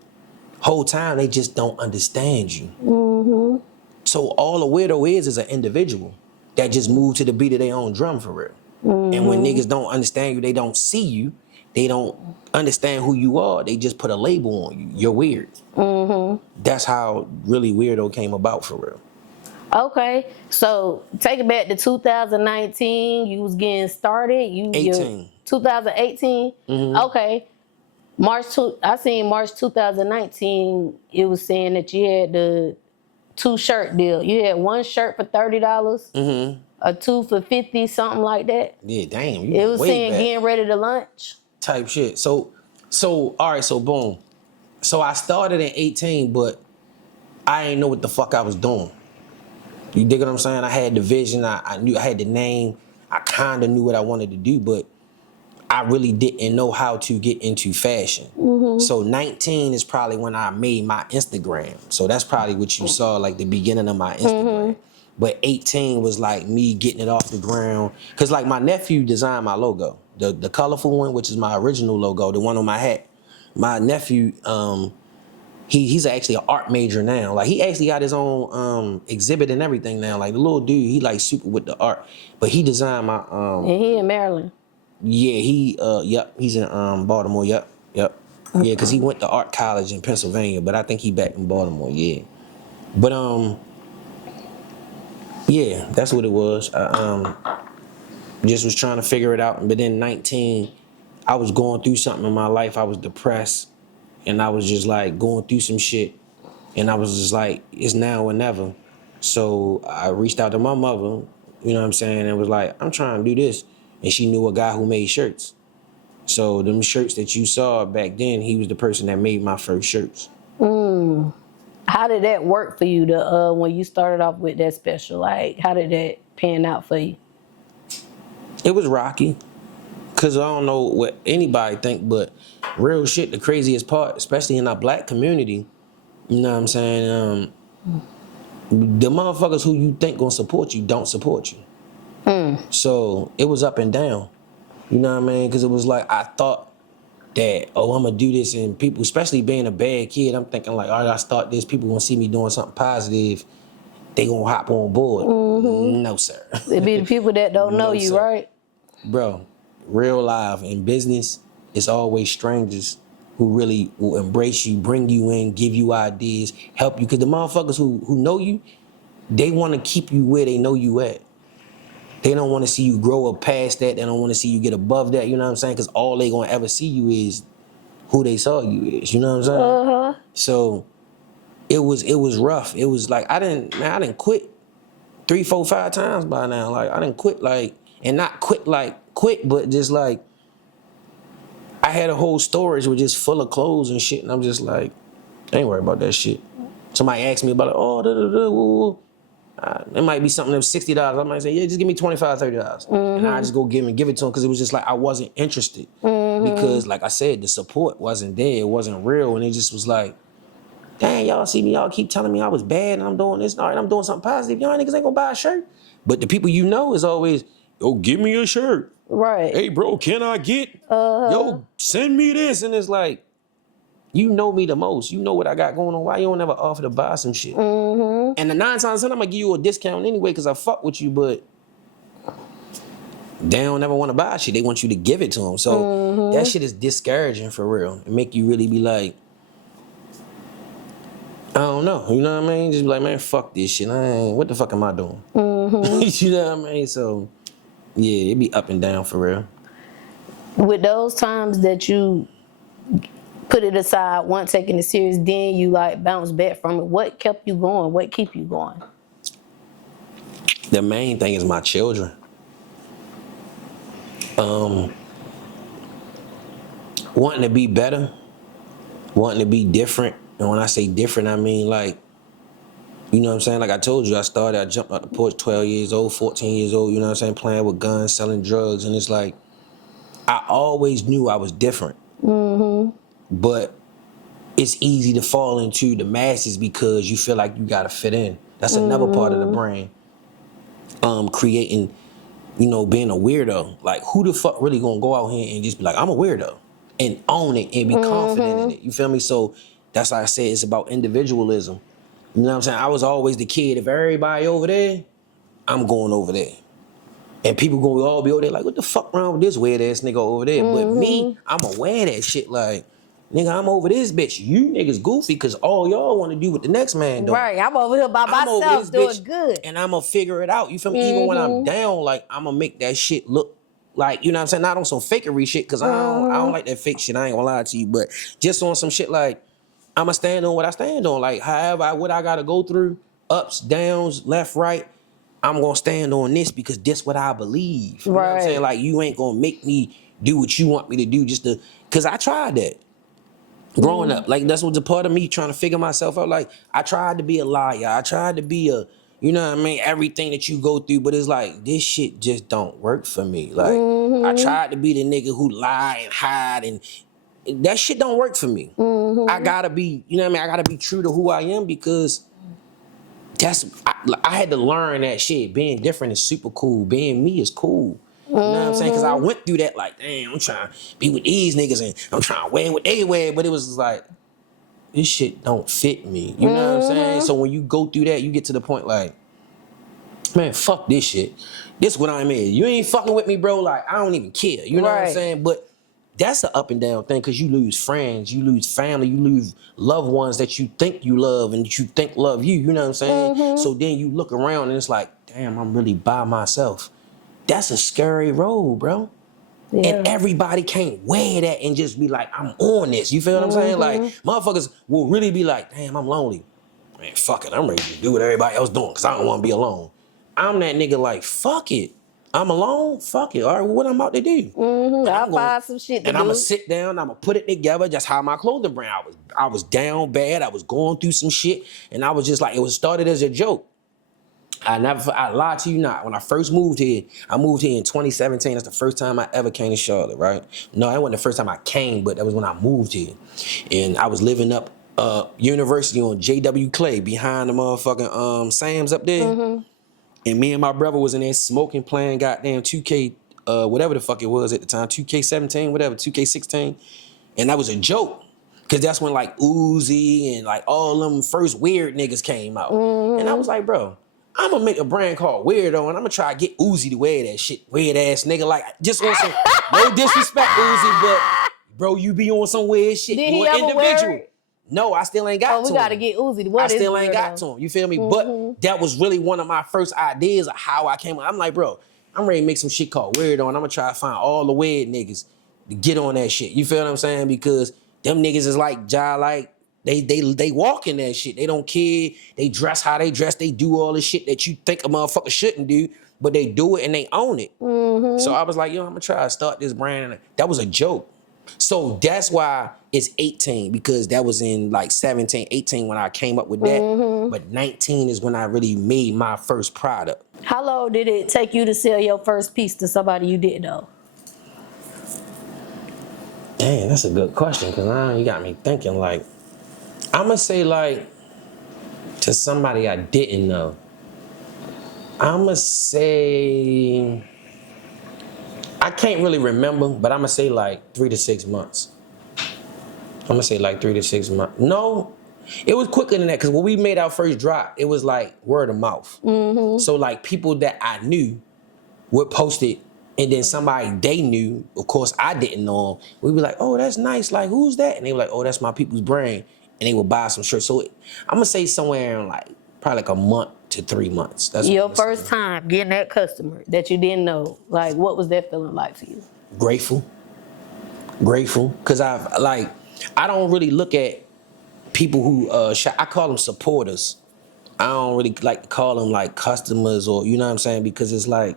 Whole time they just don't understand you. So all a weirdo is an individual that just moved to the beat of their own drum for real. And when niggas don't understand you, they don't see you, they don't understand who you are, they just put a label on you. You're weird. That's how really weirdo came about for real. Okay, so take it back to 2019. You was getting started. 2018. Okay, I seen March 2019. It was saying that you had the 2-shirt deal. You had 1 shirt for $30, a 2 for $50, something like that. Yeah, damn. It was saying back. getting ready to lunch Type shit. So all right. So boom. So I started in 18, but I ain't know what the fuck I was doing. You dig what I'm saying? I had the vision, I knew I had the name, I kind of knew what I wanted to do, but I really didn't know how to get into fashion. So 19 is probably when I made my Instagram. So that's probably what you saw, like the beginning of my Instagram. But 18 was like me getting it off the ground. Cause like my nephew designed my logo, the colorful one, which is my original logo, the one on my hat. My nephew, he's actually an art major now. Like he actually got his own exhibit and everything now. Like the little dude, he like super with the art. But he designed my and he in Maryland. Yeah, he's in Baltimore. Yep. Yeah, cause he went to art college in Pennsylvania, but I think he back in Baltimore. Yeah, but yeah, that's what it was. I just was trying to figure it out. But then 19, I was going through something in my life. I was depressed. And I was just like going through some shit. And I was just like, it's now or never. So I reached out to my mother, you know what I'm saying? And was like, I'm trying to do this. And she knew a guy who made shirts. So them shirts that you saw back then, he was the person that made my first shirts. How did that work for you when you started off with that special? Like, how did that pan out for you? It was rocky. Cause I don't know what anybody think, but real shit, the craziest part, especially in our black community, you know what I'm saying? the motherfuckers who you think gonna support you don't support you. So it was up and down. You know what I mean? Because it was like I thought that, oh, I'm gonna do this, and people, especially being a bad kid, I'm thinking like, all right, I start this, people gonna see me doing something positive, they gonna hop on board. No, sir. It be the people that don't know you, sir. right? Bro, real life in business, it's always strangers who really will embrace you, bring you in, give you ideas, help you. Because the motherfuckers who know you, they want to keep you where they know you at. They don't want to see you grow up past that. They don't want to see you get above that. You know what I'm saying? Because all they gonna ever see you is who they saw you is. You know what I'm saying? So it was rough. It was like I didn't quit 3, 4, 5 times by now. Like I didn't quit and not quit quit, but just like I had a whole storage with just full of clothes and shit, and I'm just like, I ain't worried about that shit. Somebody asked me about it. Oh, woo. It might be something that was $60. I might say, yeah, just give me $25, $30. And I just go give it to them because it was just like I wasn't interested. Because like I said, the support wasn't there. It wasn't real. And it just was like, dang, y'all see me, y'all keep telling me I was bad and I'm doing this. All right, I'm doing something positive. Y'all niggas ain't gonna buy a shirt. But the people you know is always, yo, give me a shirt. Right. Hey, bro, can I get? Yo, send me this. And it's like, you know me the most. You know what I got going on. Why you don't ever offer to buy some shit? And the 9 times out of 10, I'm gonna give you a discount anyway because I fuck with you, but they don't ever want to buy shit. They want you to give it to them. So that shit is discouraging for real. It make you really be like, I don't know. You know what I mean? Just be like, man, fuck this shit. What the fuck am I doing? You know what I mean? So yeah, it be up and down for real. With those times that you put it aside, weren't taking it serious, then you like bounce back from it. What kept you going? What keep you going? The main thing is my children. Wanting to be better, wanting to be different. And when I say different, I mean like, you know what I'm saying? Like I told you, I jumped out the porch 12 years old, 14 years old, you know what I'm saying? Playing with guns, selling drugs. And it's like, I always knew I was different. But it's easy to fall into the masses because you feel like you gotta fit in. That's another part of the brain. Creating, you know, being a weirdo. Like, who the fuck really gonna go out here and just be like, I'm a weirdo, and own it and be confident in it? You feel me? So that's why I say it's about individualism. You know what I'm saying? I was always the kid. If everybody over there, I'm going over there. And people gonna all be over there like, what the fuck wrong with this weird ass nigga over there? But me, I'ma wear that shit like, nigga, I'm over this bitch. You niggas goofy because all y'all want to do what the next man doing. Right, I'm over here by myself doing good. And I'm going to figure it out. You feel me? Even when I'm down, like, I'm going to make that shit look like, you know what I'm saying? Not on some fakery shit because I don't like that fake shit. I ain't going to lie to you. But just on some shit like, I'm going to stand on what I stand on. Like, what I got to go through, ups, downs, left, right, I'm going to stand on this because this what I believe. You know what I'm saying? Like, you ain't going to make me do what you want me to do just to, because I tried that. Growing up, like that's what's a part of me trying to figure myself out. Like I tried to be a liar, I tried to be a, you know what I mean, everything that you go through, but it's like this shit just don't work for me. Like I tried to be the nigga who lie and hide, and that shit don't work for me. I gotta be, you know what I mean, I gotta be true to who I am because I had to learn that shit. Being different is super cool. Being me is cool. You know what I'm saying? Because I went through that like, damn, I'm trying to be with these niggas and I'm trying to wear what they wear, but it was like, this shit don't fit me. You know what I'm saying? So when you go through that, you get to the point like, man, fuck this shit. This what I'm in. You ain't fucking with me, bro. Like, I don't even care. You know what I'm saying? But that's an up and down thing because you lose friends, you lose family, you lose loved ones that you think you love and that you think love you. You know what I'm saying? So then you look around and it's like, damn, I'm really by myself. That's a scary road, bro. Yeah. And everybody can't wear that and just be like, I'm on this. You feel what I'm saying? Like, motherfuckers will really be like, damn, I'm lonely. Man, fuck it. I'm ready to do what everybody else doing because I don't want to be alone. I'm that nigga like, fuck it. I'm alone? Fuck it. All right, well, what I'm about to do? I'll find some shit to do. And I'm going to sit down, I'm going to put it together, just how my clothing brand. I was down bad. I was going through some shit. And I was just like, it was started as a joke. I lied to you not. When I first moved here, I moved here in 2017. That's the first time I ever came to Charlotte, right? No, that wasn't the first time I came, but that was when I moved here. And I was living up University on J.W. Clay behind the motherfucking Sam's up there. And me and my brother was in there smoking, playing goddamn 2K, whatever the fuck it was at the time, 2K17, whatever, 2K16. And that was a joke. Cause that's when like Uzi and like all them first weird niggas came out. And I was like, bro, I'm gonna make a brand called Weirdo and I'm gonna try to get Uzi to wear that shit. Weird ass nigga. Like, just on some, no disrespect, Uzi, but bro, you be on some weird shit. Did you he an ever individual. wear it? No, I still ain't got to him. We gotta get Uzi to wear I this still ain't got Weirdo. to him. You feel me? But that was really one of my first ideas of how I came. I'm like, bro, I'm ready to make some shit called Weirdo and I'm gonna try to find all the weird niggas to get on that shit. You feel what I'm saying? Because them niggas is like they walk in that shit. They don't care. They dress how they dress. They do all the shit that you think a motherfucker shouldn't do, but they do it and they own it. So I was like, yo, I'm gonna try to start this brand. That was a joke. So that's why it's 18, because that was in like 17, 18 when I came up with that. But 19 is when I really made my first product. How long did it take you to sell your first piece to somebody you didn't know? Damn, that's a good question, because now you got me thinking. Like, I'm going to say, like, to somebody I didn't know, I'm going to say, I can't really remember, but I'm going to say like 3 to 6 months. I'm going to say like 3 to 6 months. No, it was quicker than that, because when we made our first drop, it was like word of mouth. So like people that I knew would post it, and then somebody they knew, of course I didn't know them, we'd be like, oh, that's nice, like who's that? And they were like, oh, that's my people's brand. And they would buy some shirts. So I'm gonna say somewhere in like probably like a month to 3 months. That's your first time getting that customer that you didn't know. Like, what was that feeling like for you? Grateful, because I don't really look at people who I call them supporters. I don't really like to call them like customers, or you know what I'm saying, because it's like,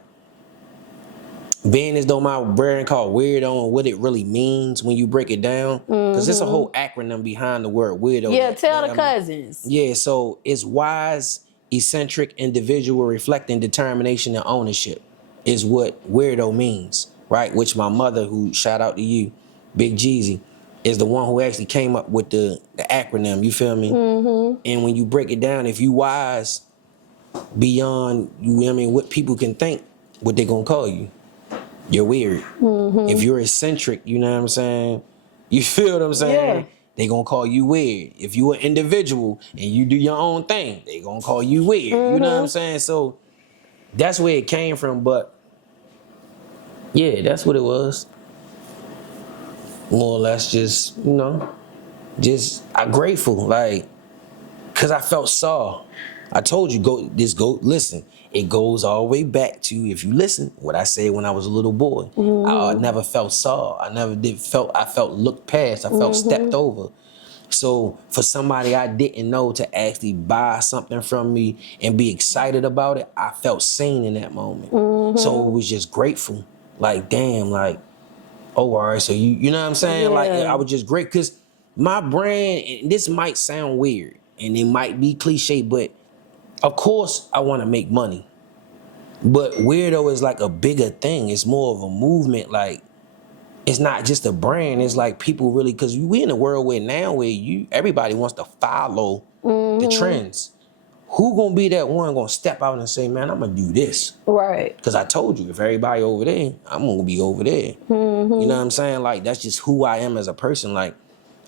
being as though my brand called Weirdo and what it really means when you break it down, because there's a whole acronym behind the word Weirdo. Yeah, tell the Cuzns. Yeah, so it's wise, eccentric individual reflecting determination and ownership is what Weirdo means, right? Which my mother, who shout out to you, Big Jeezy, is the one who actually came up with the acronym, you feel me? And when you break it down, if you wise beyond, you know what I mean, what people can think, what they gonna call you. You're weird. If you're eccentric, you know what I'm saying? You feel what I'm saying? Yeah. They gonna call you weird. If you an individual and you do your own thing, they gonna call you weird. You know what I'm saying? So that's where it came from, but yeah, that's what it was. More or less just, you know, I'm grateful, like, cause I felt saw. I told you, listen. It goes all the way back to, if you listen, what I said when I was a little boy. I never felt saw. I felt looked past. I felt stepped over. So for somebody I didn't know to actually buy something from me and be excited about it, I felt seen in that moment. So it was just grateful. Like, damn, like, oh, all right, so you know what I'm saying? Yeah. Like, I was just great, because my brand, and this might sound weird, and it might be cliche, but of course, I want to make money, but Weirdo is like a bigger thing. It's more of a movement. Like, it's not just a brand. It's like people really, because we in a world where everybody wants to follow the trends. Who gonna be that one gonna step out and say, man, I'm gonna do this? Right. Because I told you, if everybody over there, I'm gonna be over there. You know what I'm saying? Like, that's just who I am as a person. Like,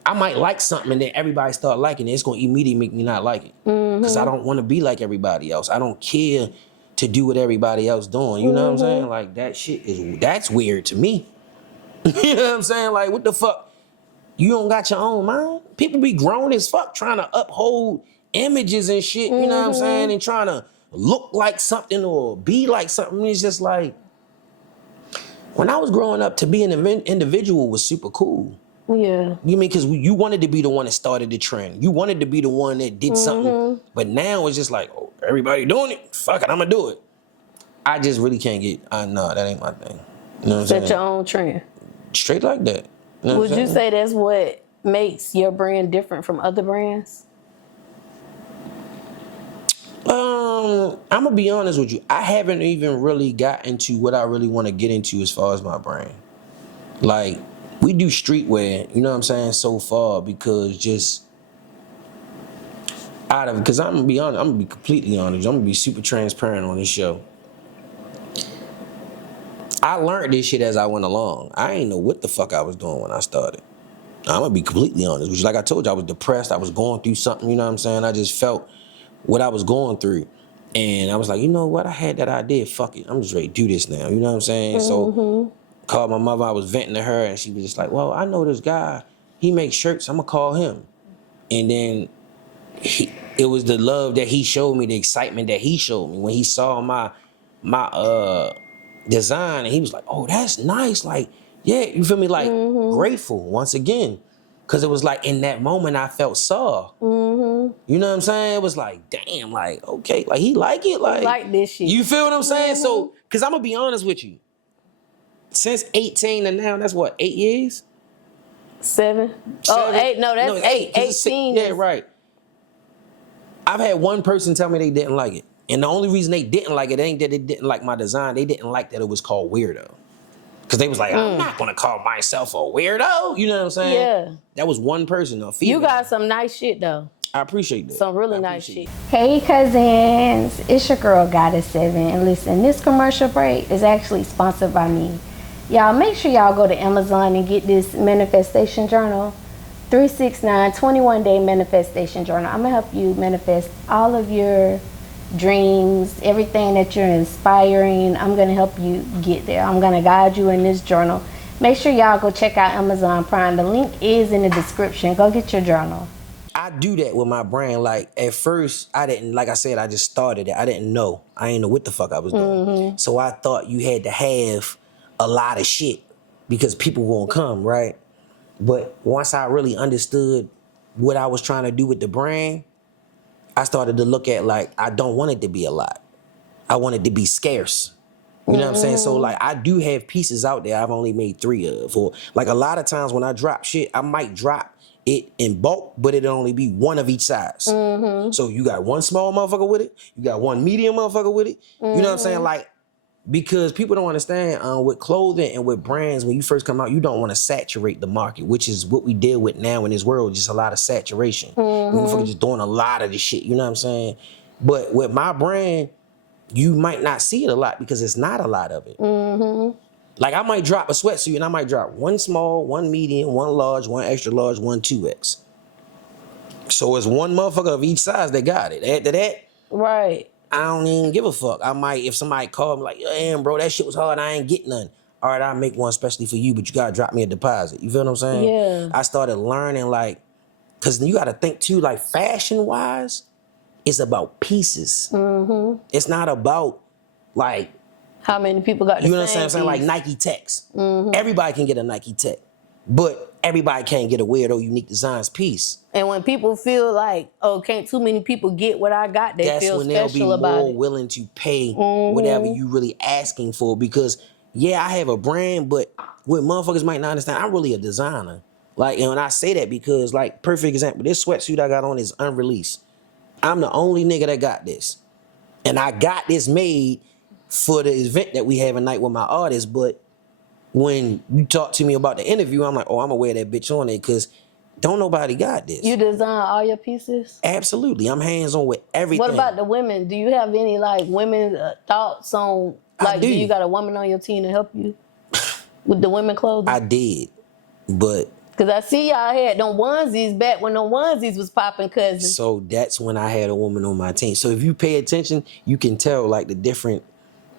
I might like something and then everybody start liking it. It's gonna immediately make me not like it. Because I don't want to be like everybody else. I don't care to do what everybody else doing. You know what I'm saying? Like, that's weird to me. You know what I'm saying? Like, what the fuck? You don't got your own mind? People be grown as fuck trying to uphold images and shit, you know what I'm saying? And trying to look like something or be like something. It's just like, when I was growing up, to be an individual was super cool. Yeah. You mean, because you wanted to be the one that started the trend. You wanted to be the one that did something. But now it's just like, oh, everybody doing it. Fuck it, I'm going to do it. I just really can't no, that ain't my thing. You know what I'm saying? Set your own trend. Straight like that. You know Would you say that's what makes your brand different from other brands? I'm going to be honest with you. I haven't even really got into what I really want to get into as far as my brand. Like, we do streetwear, you know what I'm saying, so far, because just Because I'm gonna be honest, I'm gonna be completely honest. I'm gonna be super transparent on this show. I learned this shit as I went along. I ain't know what the fuck I was doing when I started. I'm gonna be completely honest, which like I told you, I was depressed. I was going through something, you know what I'm saying? I just felt what I was going through. And I was like, you know what? I had that idea. Fuck it. I'm just ready to do this now. You know what I'm saying? So called my mother. I was venting to her and she was just like, well, I know this guy. He makes shirts. I'm gonna call him. And then it was the love that he showed me, the excitement that he showed me when he saw my design, and he was like, oh, that's nice. Like, yeah, you feel me? Like, grateful once again. Because it was like in that moment I felt saw. You know what I'm saying? It was like, damn, like, okay, like he like it. Like this shit. You feel what I'm saying? So, because I'm going to be honest with you. Since 18 to now, that's what, 8 years? 7? Oh, 8. No, that's 8. 18. Yeah, right. I've had one person tell me they didn't like it. And the only reason they didn't like it ain't that they didn't like my design. They didn't like that it was called Weirdo. Because they was like, I'm not going to call myself a weirdo. You know what I'm saying? Yeah. That was one person, a female. You got some nice shit, though. I appreciate that. Some really nice shit. Hey Cuzns, it's your girl Goddess 7, and listen, this commercial break is actually sponsored by me. Y'all make sure y'all go to Amazon and get this manifestation journal, 369 21-day manifestation journal. I'm gonna help you manifest all of your dreams, everything that you're inspiring. I'm gonna help you get there. I'm gonna guide you in this journal. Make sure y'all go check out Amazon Prime. The link is in the description. Go get your journal. I do that with my brand. Like, at first, I didn't, like I said, I just started it. I didn't know. I didn't know what the fuck I was doing. So I thought you had to have a lot of shit because people won't come, right? But once I really understood what I was trying to do with the brand, I started to look at, like, I don't want it to be a lot. I want it to be scarce. You know what I'm saying? So, like, I do have pieces out there I've only made 3 of. Or, like, a lot of times when I drop shit, I might drop it in bulk, but it'll only be one of each size. So you got one small motherfucker with it, you got one medium motherfucker with it. You know what I'm saying? Like, because people don't understand with clothing and with brands, when you first come out, you don't want to saturate the market, which is what we deal with now in this world, just a lot of saturation. Motherfuckers just doing a lot of this shit, you know what I'm saying? But with my brand, you might not see it a lot because it's not a lot of it. Like, I might drop a sweatsuit and I might drop one small, one medium, one large, one extra large, one 2X. So it's one motherfucker of each size that got it. After that, right, I don't even give a fuck. I might, if somebody called me like, damn, bro, that shit was hard, I ain't get none. All right, I'll make one especially for you, but you gotta drop me a deposit. You feel what I'm saying? Yeah. I started learning, like, because you gotta think too, like, fashion-wise, it's about pieces. It's not about, like, how many people got the you know same what I'm saying? Like Nike Techs. Everybody can get a Nike Tech, but everybody can't get a Weirdo Unique Designs piece. And when people feel like, oh, can't too many people get what I got, they That's feel when they'll be special about more it. willing to pay whatever you really asking for. Because, yeah, I have a brand, but what motherfuckers might not understand, I'm really a designer. Like, and when I say that because, like, perfect example, this sweatsuit I got on is unreleased. I'm the only nigga that got this. And I got this made for the event that we have a night with my artists, but when you talk to me about the interview, I'm like, oh, I'm gonna wear that bitch on it because don't nobody got this. You design all your pieces? Absolutely. I'm hands-on with everything. What about the women? Do you have any, like, women thoughts on, like, do you got a woman on your team to help you with the women clothing? I did, but... Because I see y'all had them onesies back when them onesies was popping, Cuzn. So that's when I had a woman on my team. So if you pay attention, you can tell, like, the different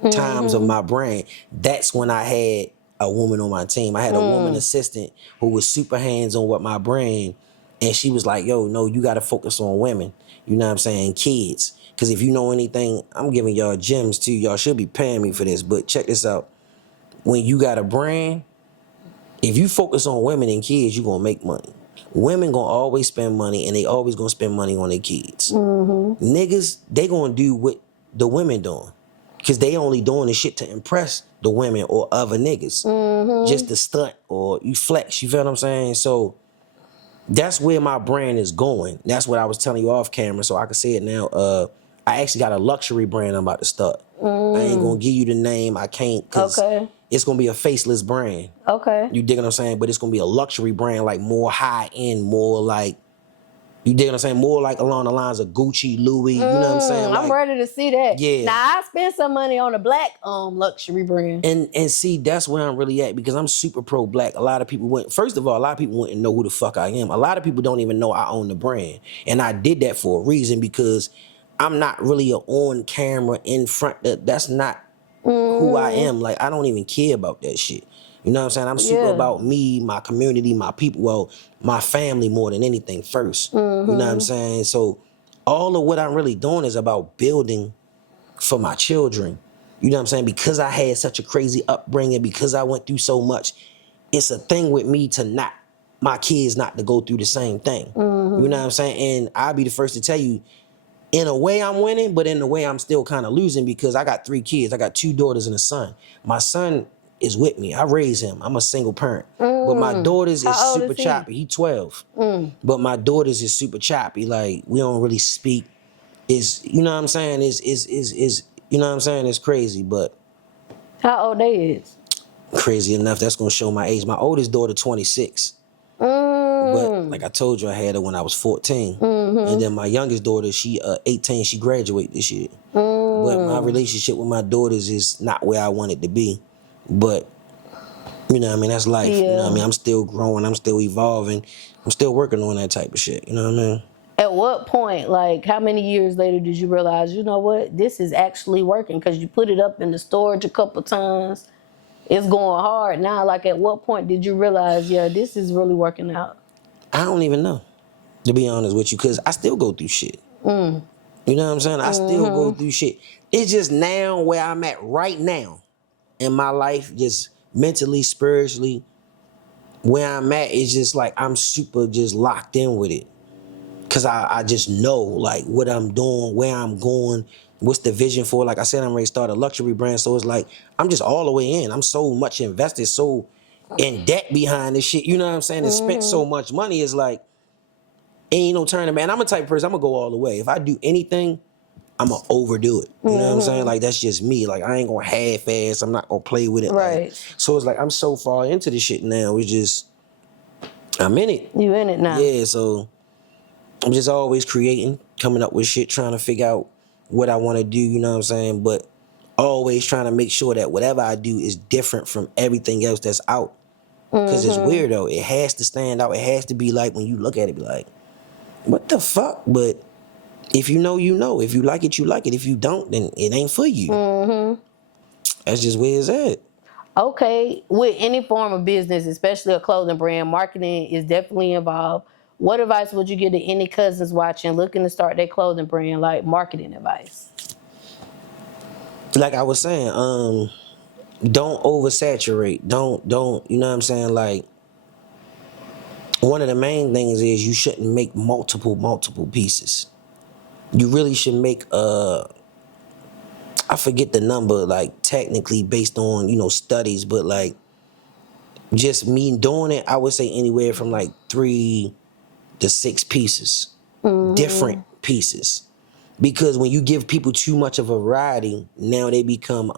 times of my brand. That's when I had a woman on my team. I had a woman assistant who was super hands-on with my brand, and she was like, yo, no, you got to focus on women. You know what I'm saying? Kids. Because if you know anything, I'm giving y'all gems too. Y'all should be paying me for this, but check this out. When you got a brand, if you focus on women and kids, you're going to make money. Women going to always spend money, and they always going to spend money on their kids. Niggas, they going to do what the women doing. Because they only doing this shit to impress the women or other niggas. Just to stunt or you flex, you feel what I'm saying? So that's where my brand is going. That's what I was telling you off camera, so I can say it now. I actually got a luxury brand I'm about to start. I ain't gonna give you the name, I can't, because it's gonna be a faceless brand. You dig what I'm saying? But it's gonna be a luxury brand, like more high end, more like You dig what I'm saying? More like along the lines of Gucci, Louis, you know what I'm saying? Like, I'm ready to see that. yeah. Now I spent some money on a black luxury brand. And see, that's where I'm really at because I'm super pro black. A lot of people first of all, a lot of people wouldn't know who the fuck I am. A lot of people don't even know I own the brand. And I did that for a reason because I'm not really a on camera in front. That's not who I am. Like, I don't even care about that shit. You know what I'm saying? I'm super about me, my community, my people, well, my family more than anything first. You know what I'm saying? So all of what I'm really doing is about building for my children. You know what I'm saying? Because I had such a crazy upbringing, because I went through so much, it's a thing with me to my kids not to go through the same thing. You know what I'm saying? And I'll be the first to tell you, in a way I'm winning, but in a way I'm still kind of losing because I got 3 kids. I got 2 daughters and a son. My son is with me. I raise him. I'm a single parent. But my daughters is super choppy. He 12. But my daughters is super choppy. Like, we don't really speak. You know what I'm saying? You know what I'm saying? It's crazy, but How old they is? Crazy enough, that's gonna show my age. My oldest daughter 26. But like I told you, I had her when I was 14. And then my youngest daughter, she 18, she graduated this year. But my relationship with my daughters is not where I want it to be. But, you know what I mean, that's life. You know what I mean? I'm still growing, I'm still evolving, I'm still working on that type of shit, you know what I mean? At what point, like, how many years later did you realize, you know what, this is actually working? Because you put it up in the storage a couple times, it's going hard now. Like, at what point did you realize, yeah, this is really working out? I don't even know, to be honest with you, because I still go through shit. You know what I'm saying? I still go through shit. It's just now where I'm at right now in my life, just mentally, spiritually, where I'm at is just like I'm super just locked in with it. Because I just know, like, what I'm doing, where I'm going, what's the vision for. Like I said, I'm ready to start a luxury brand, so it's like I'm just all the way in. I'm so much invested, so in debt behind this shit, you know what I'm saying? And spent so much money, it's like, ain't no turning, man. I'm a type of person, I'm gonna go all the way. If I do anything, I'm gonna overdo it. You know what I'm saying? Like, that's just me. Like, I ain't gonna half-ass, I'm not gonna play with it. Right. Like, so it's like, I'm so far into this shit now, it's just, I'm in it. You in it now. Yeah, so I'm just always creating, coming up with shit, trying to figure out what I want to do, you know what I'm saying? But always trying to make sure that whatever I do is different from everything else that's out. Because it's weird, though. It has to stand out. It has to be like, when you look at it, be like, what the fuck? But if you know, you know. If you like it, you like it. If you don't, then it ain't for you. That's just where it's at. Okay, with any form of business, especially a clothing brand, marketing is definitely involved. What advice would you give to any cousins watching looking to start their clothing brand, like marketing advice? Like I was saying, don't oversaturate. Don't, you know what I'm saying? Like, one of the main things is you shouldn't make multiple pieces. You really should make, I forget the number, like, technically based on, you know, studies, but like, just me doing it, I would say anywhere from like 3 to 6 pieces, different pieces. Because when you give people too much of a variety, now they become,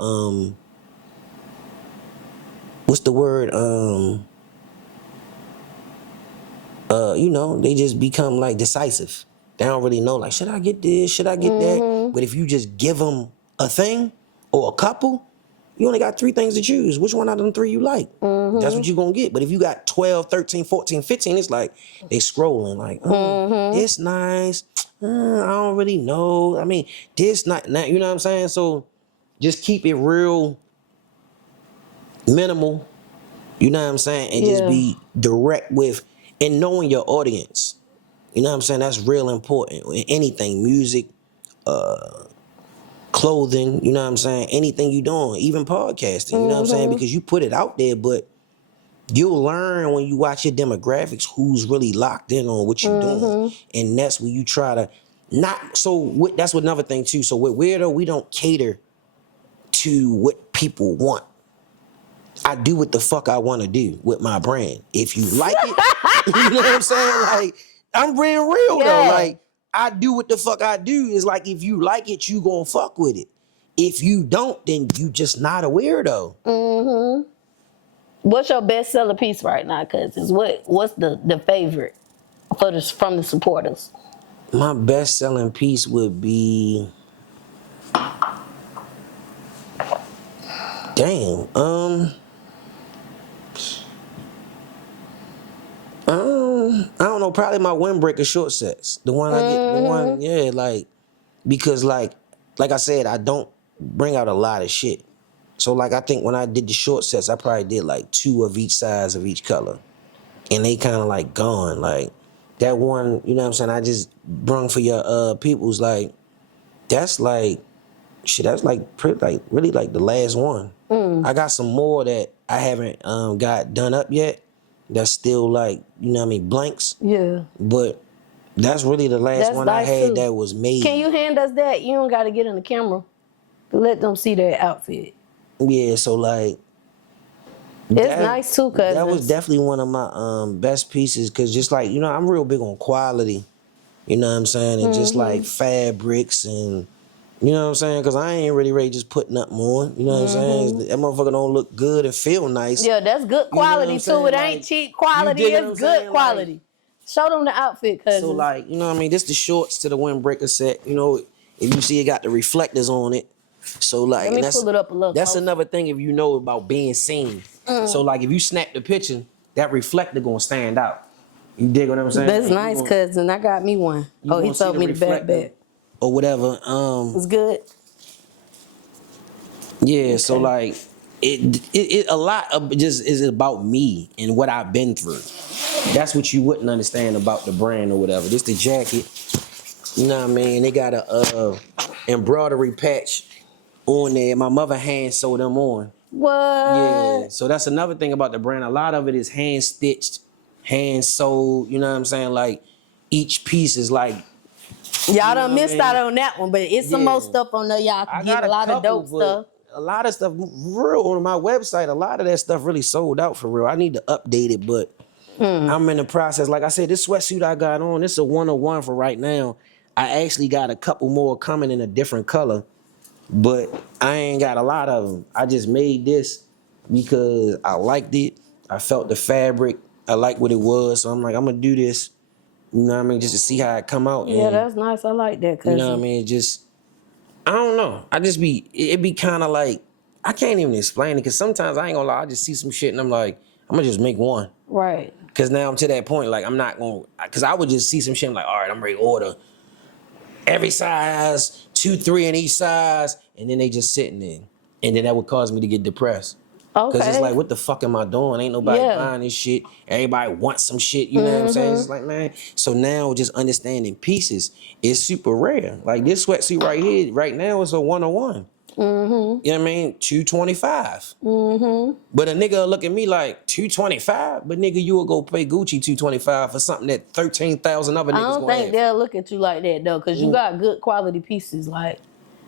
what's the word? You know, they just become like decisive. They don't really know, like, should I get this? Should I get that? But if you just give them a thing or a couple, you only got 3 things to choose. Which one out of them 3 you like? That's what you're going to get. But if you got 12, 13, 14, 15, it's like they scrolling like, it's nice. I don't really know. I mean, this not, you know what I'm saying? So just keep it real minimal, you know what I'm saying? And just be direct with, and knowing your audience. You know what I'm saying? That's real important. In anything, music, clothing, you know what I'm saying? Anything you doing, even podcasting, you know what I'm saying? Because you put it out there, but you'll learn when you watch your demographics who's really locked in on what you're doing. And that's when you try to that's what another thing too. So with Weirdo, we don't cater to what people want. I do what the fuck I want to do with my brand. If you like it, you know what I'm saying? Like, I'm being real though. Like, I do what the fuck I do. It's like, if you like it, you gonna fuck with it. If you don't, then you just not a weirdo. What's your best seller piece right now, Cuzns? What's the favorite from the supporters? My best selling piece would be, damn, I don't know, probably my windbreaker short sets. The one I get, the one, yeah, like, because like I said, I don't bring out a lot of shit. So like I think when I did the short sets, I probably did like 2 of each size of each color. And they kind of like gone. Like that one, you know what I'm saying, I just brung for your people's, like, that's like, shit, that's like pretty, like really like the last one. I got some more that I haven't got done up yet. That's still like, you know what I mean, blanks. Yeah. But that's really the last one nice I had too. that was made. Can you hand us that? You don't got to get in the camera. Let them see their outfit. Yeah, so like. It's nice too, cause that was definitely one of my best pieces, because just like, you know, I'm real big on quality. You know what I'm saying? And just like fabrics and, you know what I'm saying? Because I ain't really ready just put nothing on. You know what I'm saying? That motherfucker don't look good and feel nice. Yeah, that's good quality too. It ain't Like, cheap quality. It's good quality. Show them the outfit, cuz. So like, you know what I mean? This the shorts to the windbreaker set. You know, if you see it got the reflectors on it. So like, let me pull it up a little. That's another thing if you know about being seen. So like, if you snap the picture, that reflector gonna stand out. You dig what I'm saying? That's nice, cousin. I got me one. Oh, he told me the back. Or whatever. It's good. Yeah, okay. So like, it a lot of just is about me and what I've been through. That's what you wouldn't understand about the brand or whatever. This the jacket. You know what I mean? They got a embroidery patch on there. My mother hand sewed them on. What? Yeah. So that's another thing about the brand. A lot of it is hand stitched, hand sewed. You know what I'm saying? Like each piece is like. Y'all done missed out on that one, but it's some more stuff on there. Y'all can get a lot of dope stuff. A lot of stuff real on my website. A lot of that stuff really sold out for real. I need to update it, but I'm in the process. Like I said, this sweatsuit I got on, it's a 101 for right now. I actually got a couple more coming in a different color, but I ain't got a lot of them. I just made this because I liked it. I felt the fabric. I liked what it was. So I'm like, I'm going to do this, you know what I mean, just to see how it come out. Yeah, that's nice. I like that. You know what I mean? Just, I don't know. It be kind of like, I can't even explain it, because sometimes I ain't gonna lie, I just see some shit and I'm like, I'm gonna just make one. Right. Because now I'm to that point, like, I'm not gonna, because I would just see some shit and I'm like, all right, I'm ready to order every size, 2, 3 in each size, and then they just sitting there. And then that would cause me to get depressed. Okay. Because it's like, what the fuck am I doing? Ain't nobody buying this shit. Everybody wants some shit, you know what I'm saying? It's like, man. So now just understanding pieces is super rare. Like this sweatsuit right here, right now, is a 101. You know what I mean? $225. But a nigga will look at me like, $225? But nigga, you will go pay Gucci $225 for something that 13,000 other niggas gonna have. I don't think they'll look at you like that though, because you got good quality pieces. Like,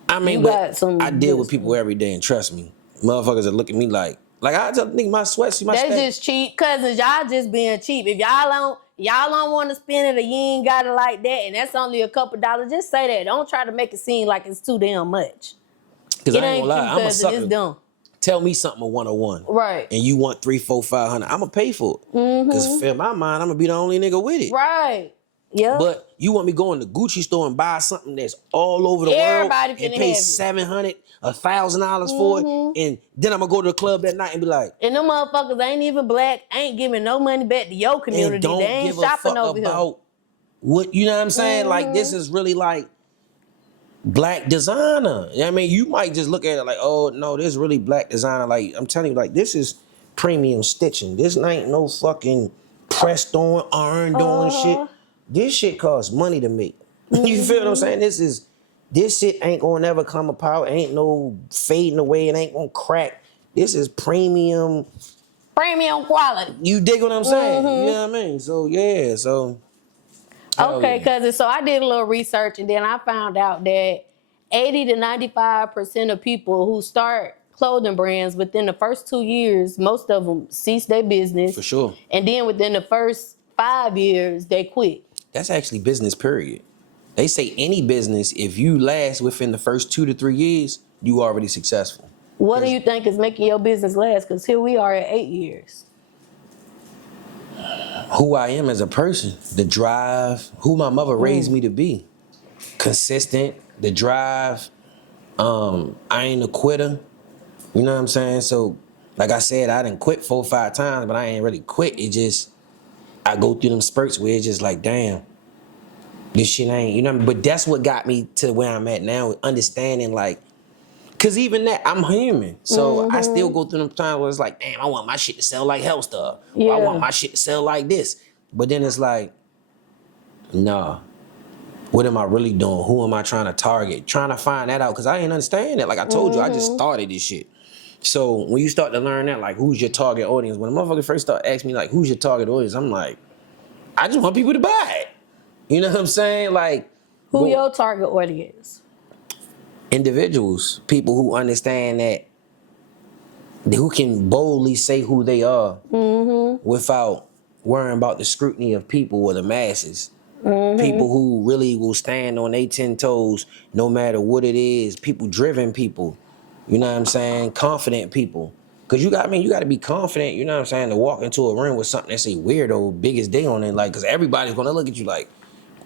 I mean, but I deal with people every day, and trust me, motherfuckers that look at me like I just think my sweatsuit, they just cheap, cousins. Y'all just being cheap. If y'all don't want to spend it, or you ain't got it like that, and that's only a couple dollars, just say that. Don't try to make it seem like it's too damn much. Because I ain't gonna lie, I'm a sucker. It's dumb. Tell me something a 101. Right. And you want 300, 400, 500. I'm gonna pay for it. Because in my mind, I'm gonna be the only nigga with it. Right. Yeah. But you want me going to Gucci store and buy something that's all over the world and pay $700, $1,000 for it, and then I'm gonna go to the club that night and be like, and them motherfuckers ain't even black, ain't giving no money back to your community. And don't they ain't give shopping a fuck over about here. What, you know what I'm saying? Like, this is really like black designer. I mean, you might just look at it like, oh no, this is really black designer. Like, I'm telling you, like, this is premium stitching. This ain't no fucking pressed on, ironed on shit. This shit costs money to make. You feel what I'm saying? This shit ain't gonna never come apart. Ain't no fading away. It ain't gonna crack. This is premium quality. You dig what I'm saying? You know what I mean? So yeah, so. Okay, cousin. So I did a little research, and then I found out that 80 to 95% of people who start clothing brands within the first 2 years, most of them cease their business. For sure. And then within the first 5 years, they quit. That's actually business, period. They say any business, if you last within the first 2 to 3 years, you already successful. What do you think is making your business last? Because here we are at 8 years. who I am as a person, the drive, who my mother raised me to be. Consistent, the drive. I ain't a quitter. You know what I'm saying? So, like I said, I done quit 4 or 5 times, but I ain't really quit. It just, I go through them spurts where it's just like, damn, this shit ain't, you know what I mean? But that's what got me to where I'm at now, understanding like, cause even that, I'm human. So I still go through them times where it's like, damn, I want my shit to sell like Health Star. Or I want my shit to sell like this. But then it's like, nah. What am I really doing? Who am I trying to target? Trying to find that out, because I ain't understand it. Like I told you, I just started this shit. So when you start to learn that, like, who's your target audience? When a motherfucker first start asking me, like, who's your target audience? I'm like, I just want people to buy it. You know what I'm saying? Like, who your target audience? Individuals, people who understand that, who can boldly say who they are without worrying about the scrutiny of people or the masses. People who really will stand on their 10 toes no matter what it is. People driven people. You know what I'm saying? Confident people. Cause you got to be confident, you know what I'm saying, to walk into a room with something that say weirdo, biggest day on it, like, cause everybody's gonna look at you like,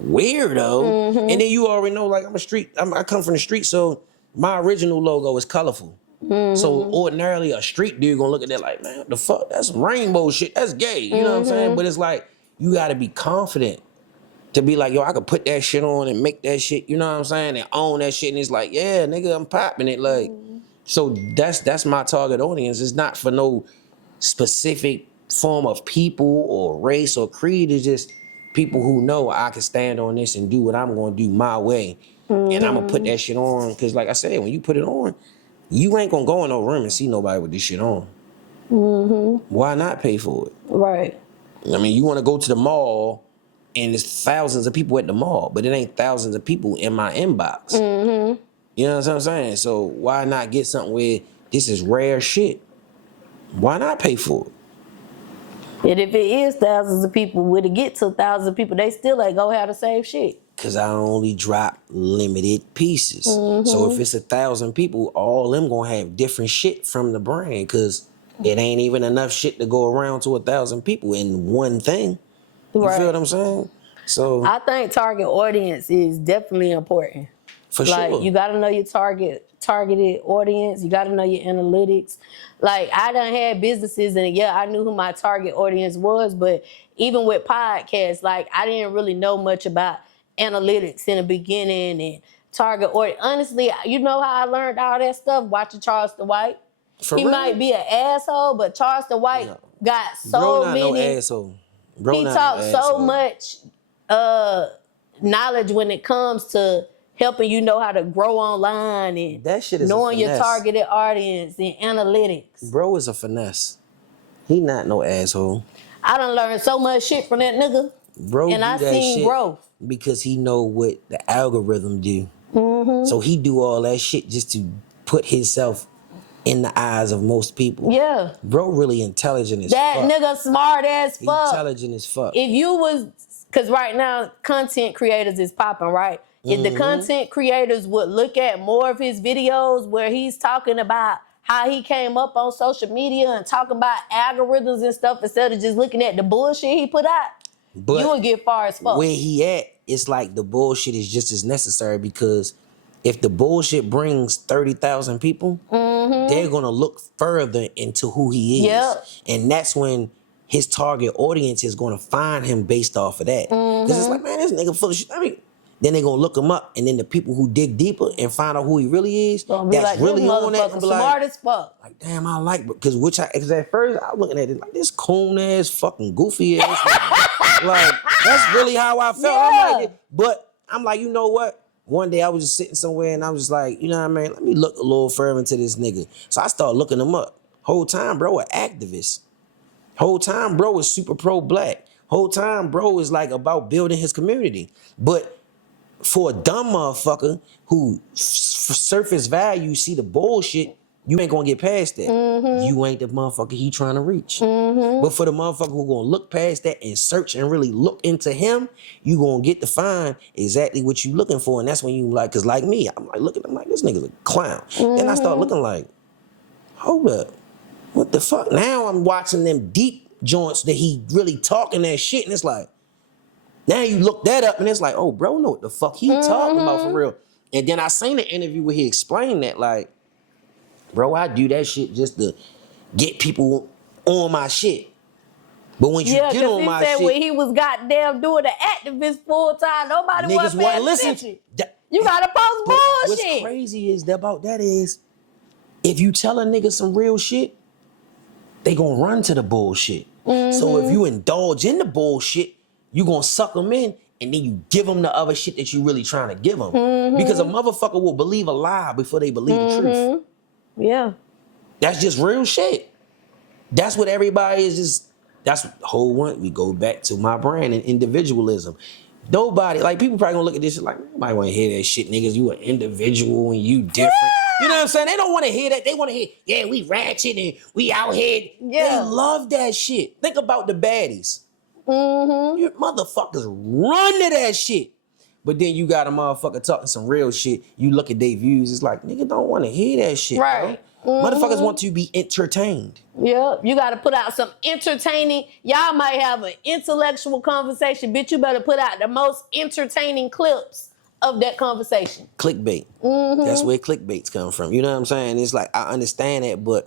weirdo. And then you already know, like, I come from the street, so my original logo is colorful. So ordinarily a street dude gonna look at that like, man, what the fuck? That's rainbow shit, that's gay. You know what I'm saying? But it's like, you gotta be confident to be like, yo, I could put that shit on and make that shit, you know what I'm saying? And own that shit. And it's like, yeah, nigga, I'm popping it. Like, so that's my target audience. It's not for no specific form of people or race or creed. It's just people who know I can stand on this and do what I'm going to do my way. And I'm going to put that shit on. Because like I said, when you put it on, you ain't going to go in no room and see nobody with this shit on. Why not pay for it? Right. I mean, you want to go to the mall and there's thousands of people at the mall, but it ain't thousands of people in my inbox. You know what I'm saying? So why not get something where this is rare shit? Why not pay for it? And if it is thousands of people, when it get to thousands of people, they still ain't gonna have the same shit. Cause I only drop limited pieces. So if it's 1,000 people, all them gonna have different shit from the brand, cause it ain't even enough shit to go around to 1,000 people in one thing. You feel what I'm saying? So I think target audience is definitely important. For like, sure. You gotta know your targeted audience. You gotta know your analytics. Like, I done had businesses and yeah, I knew who my target audience was, but even with podcasts, like, I didn't really know much about analytics in the beginning and target audience. Honestly, you know how I learned all that stuff? Watching Charles the White. He might be an asshole, but Charles the White got so many. No asshole. He talks so much knowledge when it comes to helping you know how to grow online and that shit is knowing your targeted audience and analytics. Bro is a finesse. He not no asshole. I done learned so much shit from that nigga. Bro, and I seen growth. Because he know what the algorithm do. So he do all that shit just to put himself in the eyes of most people. Yeah. Bro really intelligent as fuck. That nigga smart as fuck. Intelligent as fuck. If you was, because right now content creators is popping, right? If the content creators would look at more of his videos where he's talking about how he came up on social media and talking about algorithms and stuff instead of just looking at the bullshit he put out, you would get far as fuck. Where he at, it's like the bullshit is just as necessary, because if the bullshit brings 30,000 people, they're gonna look further into who he is. And that's when his target audience is gonna find him based off of that. Because it's like, man, this nigga full of shit. I mean, then they're gonna look him up, and then the people who dig deeper and find out who he really is, that's like, really on that, be smart as fuck. Like, damn, I like, because at first I was looking at it like, this coon ass, fucking goofy ass nigga. Like, that's really how I felt. Yeah. I'm like, you know what? One day I was just sitting somewhere and I was just like, you know what I mean? Let me look a little further into this nigga. So I started looking him up. Whole time, bro, an activist. Whole time, bro, is super pro-black. Whole time, bro, is like about building his community. But for a dumb motherfucker who surface value see the bullshit, you ain't gonna get past that. You ain't the motherfucker he trying to reach. But for the motherfucker who gonna look past that and search and really look into him, you gonna get to find exactly what you looking for. And that's when you like, cause like me, I'm like looking, I'm like, this nigga's a clown. Then I start looking like, hold up, what the fuck? Now I'm watching them deep joints that he really talking that shit, and it's like, now you look that up, and it's like, oh, bro, know what the fuck he talking about for real. And then I seen an interview where he explained that, like, bro, I do that shit just to get people on my shit. But when you get on my shit, when he was goddamn doing the activist full time, nobody niggas wasn't listening. You gotta post bullshit. What's crazy is that is, if you tell a nigga some real shit, they gonna run to the bullshit. So if you indulge in the bullshit, you gonna suck them in, and then you give them the other shit that you really trying to give them. Because a motherfucker will believe a lie before they believe the truth. Yeah. That's just real shit. That's what everybody is just, that's the whole one. We go back to my brand and individualism. Nobody, like, people probably gonna look at this shit like, nobody wanna hear that shit, niggas. You an individual and you different. You know what I'm saying? They don't wanna hear that. They wanna hear, yeah, we ratchet and we out here. Yeah. They love that shit. Think about the baddies. You motherfuckers run to that shit. But then you got a motherfucker talking some real shit. You look at their views, it's like, nigga don't wanna hear that shit, right. bro. Motherfuckers want to be entertained. Yep, you got to put out some entertaining. Y'all might have an intellectual conversation, bitch. You better put out the most entertaining clips of that conversation. Clickbait. That's where clickbaits come from. You know what I'm saying? It's like, I understand that,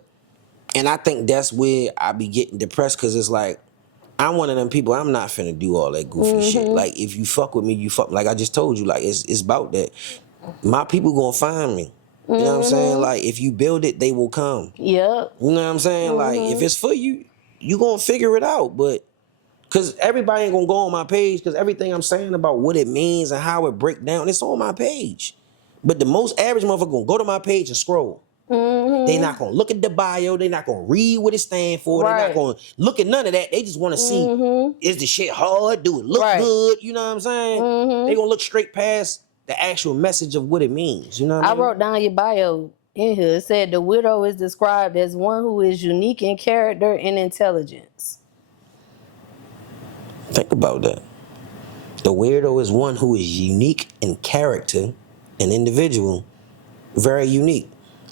and I think that's where I be getting depressed, because it's like, I'm one of them people, I'm not finna do all that goofy shit. Like, if you fuck with me, you fuck. Like I just told you, like, it's about that. My people gonna find me. You know what I'm saying? Like, if you build it, they will come. Yep. You know what I'm saying? Like, if it's for you, you gonna figure it out. But, because everybody ain't gonna go on my page, because everything I'm saying about what it means and how it break down, it's on my page. But the most average motherfucker gonna go to my page and scroll. They not gonna look at the bio. They not gonna read what it stands for. Right. They not gonna look at none of that. They just wanna see, is the shit hard? Do it look good? You know what I'm saying? They gonna look straight past the actual message of what it means. You know what I mean? wrote down your bio in here. It said the weirdo is described as one who is unique in character and intelligence. Think about that. The weirdo is one who is unique in character and individual. Very unique.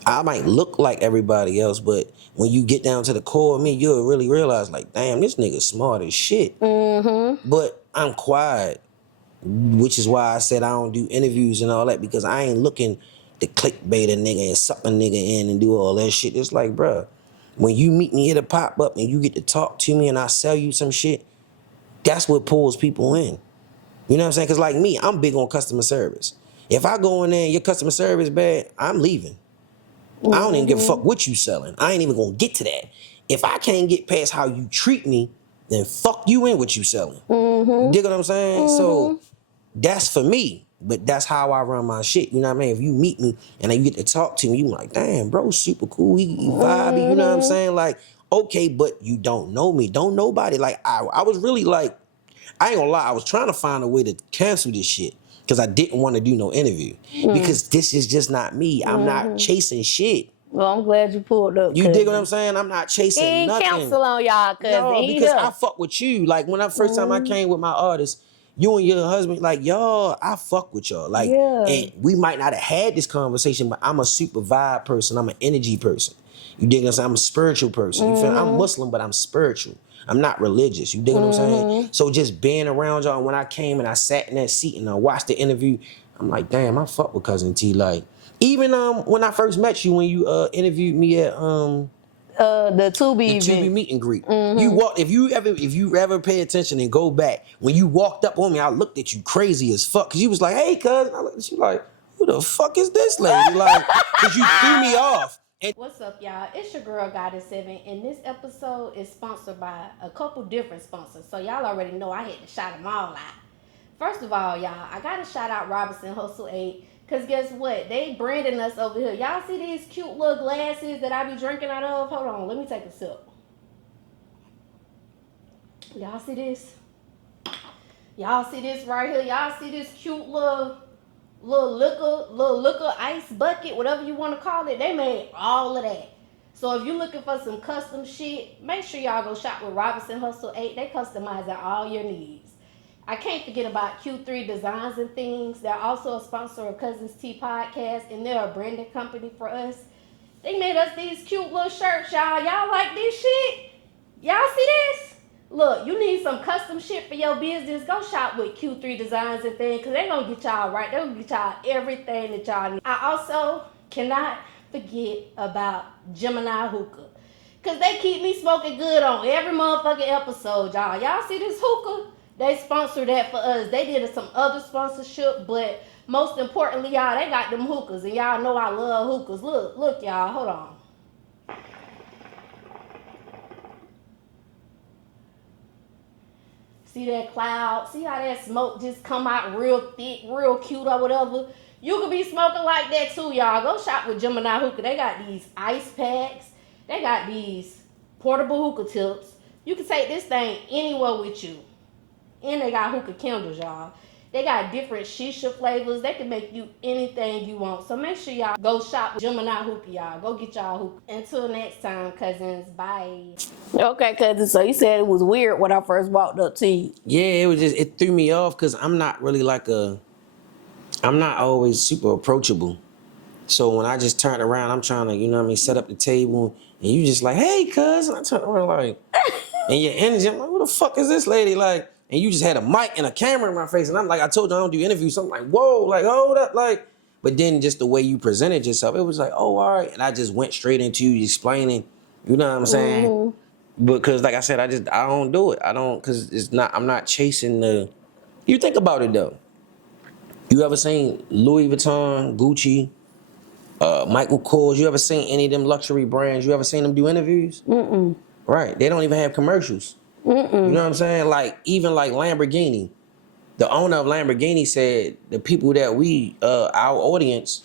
I might look like everybody else, but when you get down to the core of me, you'll really realize, like, damn, this nigga's smart as shit. But I'm quiet, which is why I said I don't do interviews and all that, because I ain't looking to clickbait a nigga and suck a nigga in and do all that shit. It's like, bruh, when you meet me, it'll pop up and you get to talk to me and I sell you some shit, that's what pulls people in. You know what I'm saying? Because like me, I'm big on customer service. If I go in there and your customer service bad, I'm leaving. I don't even give a fuck what you selling. I ain't even gonna get to that. If I can't get past how you treat me, then fuck you in what you selling. You dig what I'm saying? So that's for me, but that's how I run my shit. You know what I mean? If you meet me and then you get to talk to me, you like, damn, bro, super cool. He vibey. You know what I'm saying? Like, okay, but you don't know me. Don't nobody. Like, I was really like, I ain't gonna lie, I was trying to find a way to cancel this shit, because I didn't want to do no interview. Because this is just not me. I'm not chasing shit. Well, I'm glad you pulled up. You dig what I'm saying? I'm not chasing nothing. He ain't counsel on y'all, cuz. No, because I fuck with you. Like, when first time I came with my artists, you and your husband, like, y'all, I fuck with y'all. Like, and we might not have had this conversation, but I'm a super vibe person. I'm an energy person. You dig what I'm saying? I'm a spiritual person. You feel? I'm Muslim, but I'm spiritual. I'm not religious. You dig what I'm saying? So just being around y'all, when I came and I sat in that seat and I watched the interview, I'm like, damn, I fuck with Cuzn T. Like, even when I first met you, when you interviewed me at the Tubi meet and greet. You walk, if you ever pay attention and go back, when you walked up on me, I looked at you crazy as fuck, because you was like, hey, cuz. I looked at you like, who the fuck is this lady? Like, because you threw me off. What's up, y'all? It's your girl, Goddess 7, and this episode is sponsored by a couple different sponsors. So y'all already know I had to shout them all out. First of all, y'all, I got to shout out Robinson Hustle 8, because guess what? They branding us over here. Y'all see these cute little glasses that I be drinking out of? Hold on, let me take a sip. Y'all see this? Y'all see this right here? Y'all see this cute little liquor ice bucket, whatever you want to call it? They made all of that. So if you're looking for some custom shit, make sure y'all go shop with Robinson Hustle 8. They customizing all your needs. I can't forget about Q3 Designs and Things. They're also a sponsor of Cuzns T Podcast, and they're a branding company for us. They made us these cute little shirts, y'all. Y'all like this shit? Y'all see this? Look, you need some custom shit for your business, go shop with Q3 Designs and things, because they're going to get y'all right. They're going to get y'all everything that y'all need. I also cannot forget about Gemini Hookah, because they keep me smoking good on every motherfucking episode, y'all. Y'all see this hookah? They sponsored that for us. They did some other sponsorship, but most importantly, y'all, they got them hookahs, and y'all know I love hookahs. Look, y'all, hold on. See that cloud? See how that smoke just come out real thick, real cute or whatever? You could be smoking like that too, y'all. Go shop with Gemini Hookah. They got these ice packs. They got these portable hookah tips. You can take this thing anywhere with you. And they got hookah candles, y'all. They got different shisha flavors. They can make you anything you want. So make sure y'all go shop with Gemini Hookah, y'all. Go get y'all hookah. Until next time, cousins. Bye. Okay, cousins. So you said it was weird when I first walked up to you. Yeah, it threw me off because I'm not really I'm not always super approachable. So when I just turn around, I'm trying to, you know what I mean, set up the table, and you just like, hey, cuz, and I turn around like, and your energy, I'm like, who the fuck is this lady? Like, and you just had a mic and a camera in my face, and I'm like, I told you I don't do interviews, so I'm like, whoa, like, hold up, like, but then just the way you presented yourself, it was like, oh, all right, and I just went straight into you explaining, you know what I'm saying? Mm-hmm. Because like I said, I don't do it. I don't, because I'm not chasing you think about it though. You ever seen Louis Vuitton, Gucci, Michael Kors? You ever seen any of them luxury brands? You ever seen them do interviews? Mm-mm. Right. They don't even have commercials. Mm-mm. You know what I'm saying? Like, even like Lamborghini. The owner of Lamborghini said the people that our audience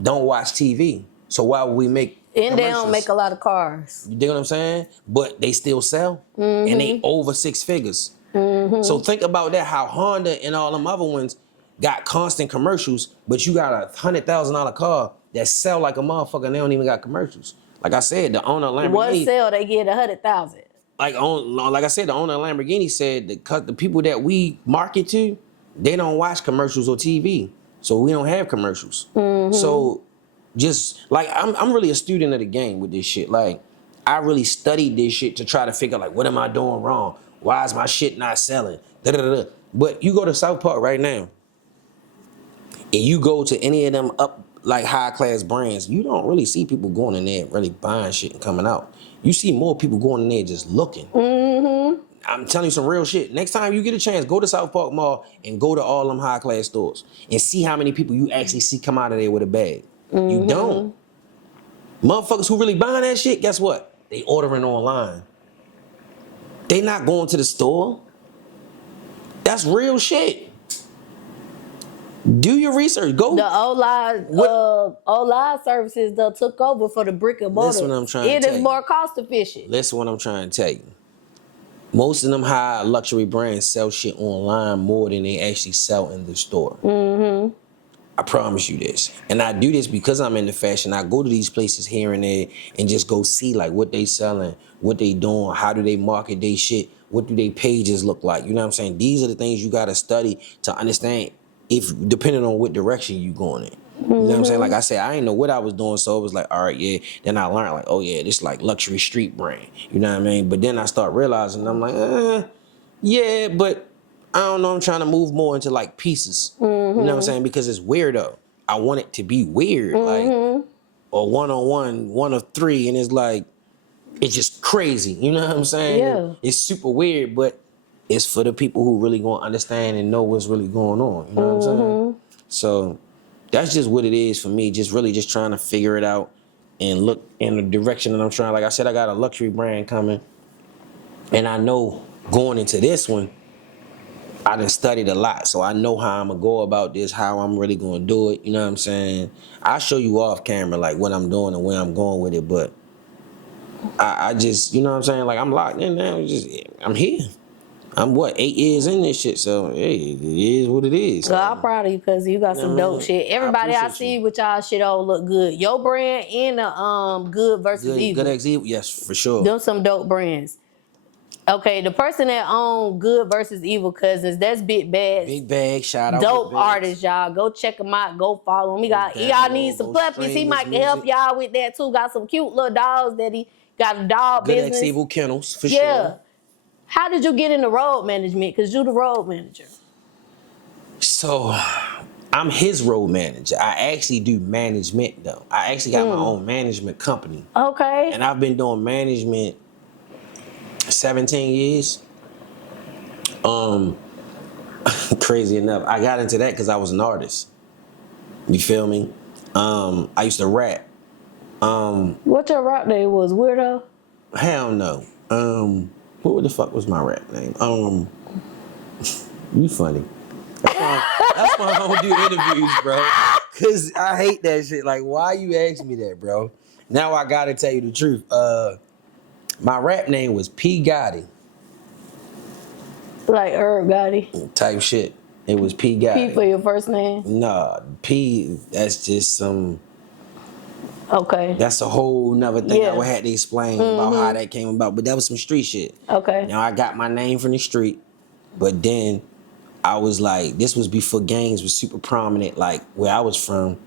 don't watch TV. So why would we make And they don't make a lot of cars. You dig what I'm saying? But they still sell. Mm-hmm. And they over 6 figures. Mm-hmm. So think about that, how Honda and all them other ones got constant commercials, but you got a $100,000 car that sell like a motherfucker and they don't even got commercials. Like I said, the owner of Lamborghini. What sell they get $100,000? Like I said, the owner of Lamborghini said the people that we market to, they don't watch commercials or TV, so we don't have commercials. Mm-hmm. So just like I'm really a student of the game with this shit. Like I really studied this shit to try to figure like what am I doing wrong? Why is my shit not selling? Da-da-da-da. But you go to South Park right now, and you go to any of them up like high class brands, you don't really see people going in there really buying shit and coming out. You see more people going in there just looking. Mm-hmm. I'm telling you some real shit. Next time you get a chance, go to South Park Mall and go to all them high class stores and see how many people you actually see come out of there with a bag. Mm-hmm. You don't. Motherfuckers who really buying that shit, guess what? They ordering online. They not going to the store. That's real shit. Do your research. Go. The online services that took over for the brick and mortar. That's what I'm trying to tell you. It is more cost efficient. That's what I'm trying to tell you. Most of them high luxury brands sell shit online more than they actually sell in the store. Mm-hmm. I promise you this. And I do this because I'm into fashion. I go to these places here and there and just go see like what they selling, what they doing, how do they market their shit, what do they pages look like. You know what I'm saying? These are the things you gotta study to understand if depending on what direction you going in. You know what I'm saying? Like I said, I didn't know what I was doing, so it was like, all right, yeah. Then I learned like, oh yeah, this like luxury street brand. You know what I mean? But then I start realizing, I'm like, yeah, but I don't know, I'm trying to move more into like pieces. Mm-hmm. You know what I'm saying? Because it's weirdo. I want it to be weird, like, or one-on-one, one of three, and it's like, it's just crazy. You know what I'm saying? Yeah. It's super weird, but it's for the people who really gonna understand and know what's really going on. You know what I'm saying? So that's just what it is for me. Just really just trying to figure it out and look in the direction that I'm trying. Like I said, I got a luxury brand coming, and I know going into this one, I done studied a lot, so I know how I'm gonna go about this, how I'm really gonna do it. You know what I'm saying? I'll show you off camera like what I'm doing and where I'm going with it, but I just, you know what I'm saying? Like I'm locked in now. I'm here. I'm 8 years in this shit, so hey, it is what it is. Well, I'm proud of you because you got some dope shit. Everybody I see with y'all shit all look good. Your brand and the Good versus Evil. Good X Evil, yes, for sure. Them some dope brands. Okay, the person that own Good versus Evil Cuzns, that's Big Bag. Big Bag, shout out. Dope artist, y'all. Go check him out. Go follow him. Y'all need some puppies. He might help y'all with that too. Got some cute little dogs that he got a dog Good business. X Evil Kennels, for sure. How did you get into road management? Because you the road manager. So I'm his road manager. I actually do management though. I actually got my own management company. Okay. And I've been doing management 17 years. Crazy enough, I got into that because I was an artist. You feel me? I used to rap. What your rap name was? Weirdo? Hell no. What the fuck was my rap name? You funny. That's why I don't do interviews, bro. Cause I hate that shit. Like, why you ask me that, bro? Now I gotta tell you the truth. My rap name was P. Gotti. Like Herb Gotti? Type shit. It was P. Gotti. P for your first name? Nah, P, that's just some... Okay. That's a whole nother thing I would have to explain about how that came about. But that was some street shit. Okay. Now, I got my name from the street, but then I was like, this was before gangs was super prominent, like where I was from,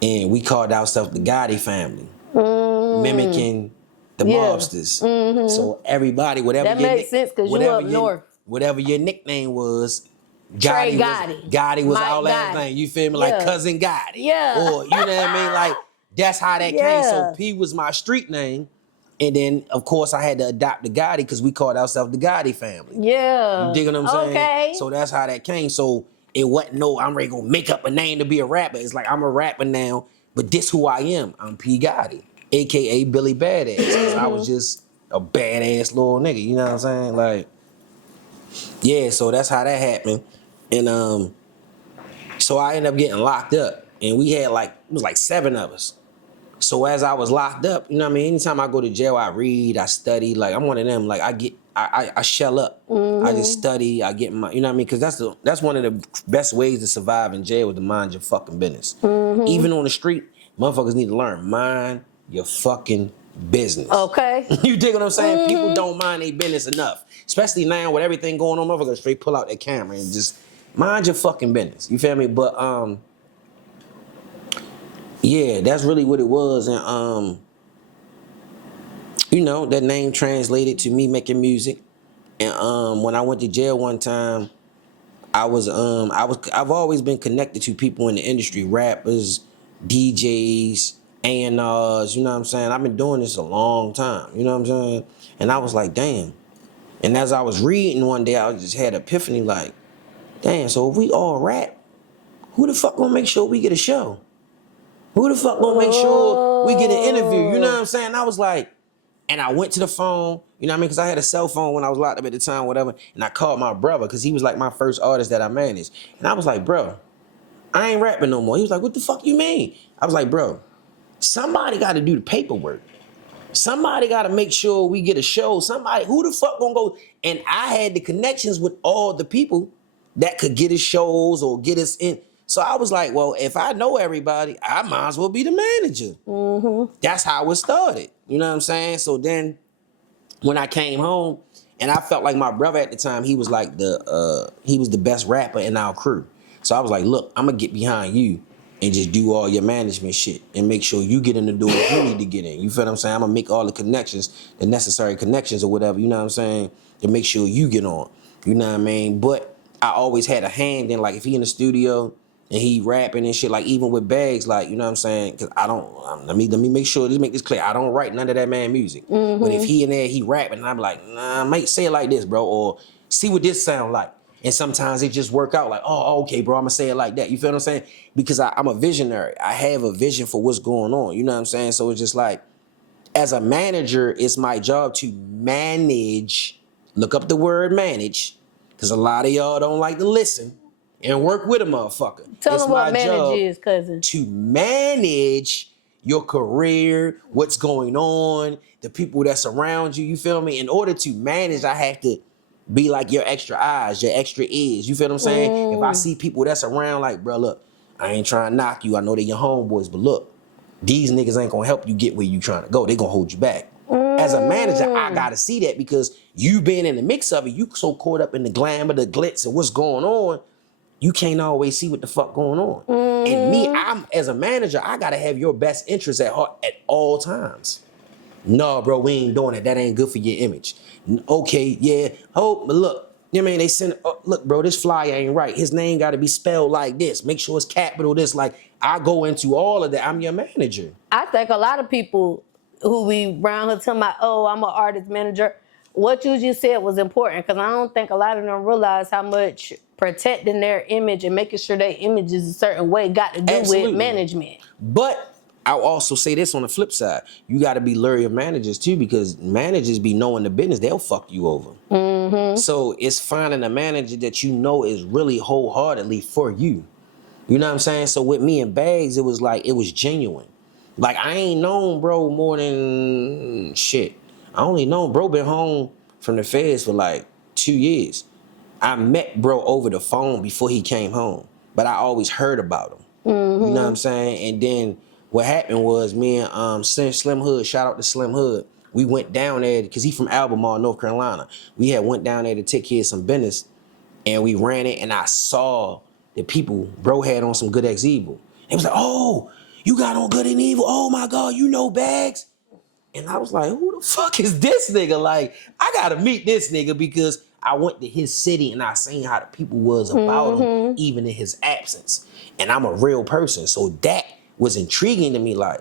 and we called ourselves the Gotti family, mimicking the mobsters. So everybody, whatever that your makes sense because you up north. Whatever your nickname was, Trey Gotti was Mike our last Gotti. name. You feel me? Like Cuzn Gotti. Yeah. Or you know what I mean? Like that's how that came. So P was my street name. And then, of course, I had to adopt the Gotti because we called ourselves the Gotti family. Yeah. You dig what I'm saying? Okay. So that's how that came. So it wasn't no, I'm ready to go make up a name to be a rapper. It's like, I'm a rapper now, but this who I am. I'm P. Gotti, a.k.a. Billy Badass. 'Cause I was just a badass little nigga, you know what I'm saying? Like, yeah, so that's how that happened. And so I ended up getting locked up. And we had like, it was like 7 of us. So as I was locked up, you know what I mean? Anytime I go to jail, I read, I study. Like I'm one of them. Like I shell up. I just study. I get my, you know what I mean? Because that's one of the best ways to survive in jail is to mind your fucking business. Even on the street, motherfuckers need to learn mind your fucking business. Okay. You dig what I'm saying? People don't mind their business enough, especially now with everything going on. Motherfuckers straight pull out their camera and just mind your fucking business. You feel me? But yeah, that's really what it was. And you know, that name translated to me making music. And when I went to jail one time, I've always been connected to people in the industry, rappers, DJs, A&Rs, you know what I'm saying? I've been doing this a long time, you know what I'm saying? And I was like, damn. And as I was reading one day, I just had an epiphany like, damn, so if we all rap, who the fuck gonna make sure we get a show? Who the fuck gonna make sure we get an interview? You know what I'm saying? I was like, and I went to the phone, you know what I mean? Because I had a cell phone when I was locked up at the time, whatever. And I called my brother because he was like my first artist that I managed. And I was like, bro, I ain't rapping no more. He was like, what the fuck you mean? I was like, bro, somebody got to do the paperwork. Somebody got to make sure we get a show. Somebody, who the fuck gonna go? And I had the connections with all the people that could get us shows or get us in. So I was like, well, if I know everybody, I might as well be the manager. That's how it started. You know what I'm saying? So then when I came home, and I felt like my brother at the time, he was like he was the best rapper in our crew. So I was like, look, I'm gonna get behind you and just do all your management shit and make sure you get in the door you need to get in. You feel what I'm saying? I'm gonna make all the connections, the necessary connections or whatever, you know what I'm saying, to make sure you get on. You know what I mean? But I always had a hand in, like, if he in the studio and he rapping and shit, like even with Bags, like, you know what I'm saying? Because I don't, let me make sure, just make this clear, I don't write none of that man music. But if he in there, he rapping, and I'm like, nah, I might say it like this, bro, or see what this sound like. And sometimes it just work out like, oh, okay, bro, I'm gonna say it like that. You feel what I'm saying? Because I'm a visionary. I have a vision for what's going on. You know what I'm saying? So it's just like, as a manager, it's my job to manage, look up the word manage, because a lot of y'all don't like to listen and work with a motherfucker. Tell them what manage is, cousin. To manage your career, what's going on, the people that surround you, you feel me? In order to manage, I have to be like your extra eyes, your extra ears. You feel what I'm saying? If I see people that's around, like, bro, look, I ain't trying to knock you. I know they're your homeboys, but look, these niggas ain't gonna help you get where you trying to go. They gonna hold you back. As a manager, I gotta see that because you being in the mix of it, you so caught up in the glamour, the glitz, and what's going on, you can't always see what the fuck going on. And me, I'm as a manager, I gotta have your best interest at heart at all times. No, bro, we ain't doing it. That ain't good for your image. Okay, yeah. Oh, but look, you know what I mean? They send, look, bro, this flyer ain't right. His name got to be spelled like this. Make sure it's capital this. Like, I go into all of that. I'm your manager. I think a lot of people who we around here talking about, oh, I'm an artist manager. What you just said was important because I don't think a lot of them realize how much protecting their image and making sure their image is a certain way got to do with management. But I'll also say this on the flip side. You got to be leery of managers too, because managers be knowing the business. They'll fuck you over. Mm-hmm. So it's finding a manager that you know is really wholeheartedly for you. You know what I'm saying? So with me and Bags, it was like, it was genuine. Like, I ain't known bro more than shit. I only known bro been home from the feds for like 2 years. I met bro over the phone before he came home, but I always heard about him. Mm-hmm. You know what I'm saying? And then what happened was me and Slim Hood, shout out to Slim Hood, we went down there, because he from Albemarle, North Carolina. We had went down there to take care of some business, and we ran it, and I saw the people bro had on some Good X Evil. It was like, oh, you got on Good and Evil? Oh my God, you know Bags? And I was like, who the fuck is this nigga? Like, I gotta meet this nigga, because I went to his city and I seen how the people was about him, even in his absence. And I'm a real person, so that was intriguing to me. Like,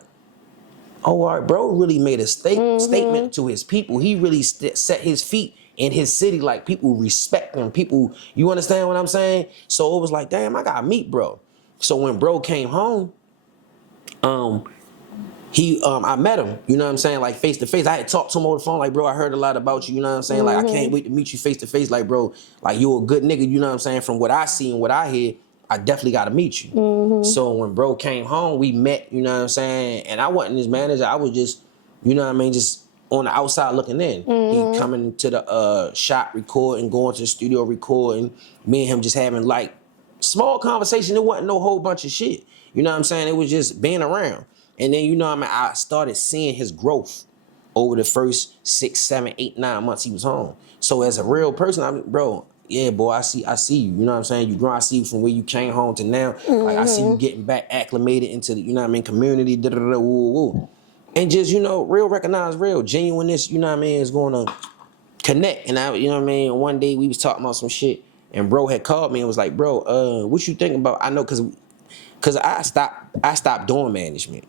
oh, all right, bro really made a statement to his people. He really set his feet in his city. Like, people respect him. People, you understand what I'm saying? So it was like, damn, I gotta meet bro. So when bro came home, I met him, you know what I'm saying, like face to face. I had talked to him over the phone, like, bro, I heard a lot about you, you know what I'm saying? Like, I can't wait to meet you face to face. Like, bro, like, you a good nigga, you know what I'm saying? From what I see and what I hear, I definitely got to meet you. So when bro came home, we met, you know what I'm saying? And I wasn't his manager. I was just, you know what I mean, just on the outside looking in. He coming to the shop recording, going to the studio recording, me and him just having like small conversation. It wasn't no whole bunch of shit. You know what I'm saying? It was just being around. And then, you know what I mean, I started seeing his growth over the first 6, 7, 8, 9 months he was home. So as a real person, I'm, bro, yeah, boy, I see you. You know what I'm saying? You grow, I see you from where you came home to now. Like, I see you getting back acclimated into the, you know what I mean, community, woo. And just, you know, real recognize real. Genuineness, you know what I mean, is going to connect. And I, you know what I mean, one day we was talking about some shit, and bro had called me and was like, bro, what you think about, I know, cause I stopped doing management.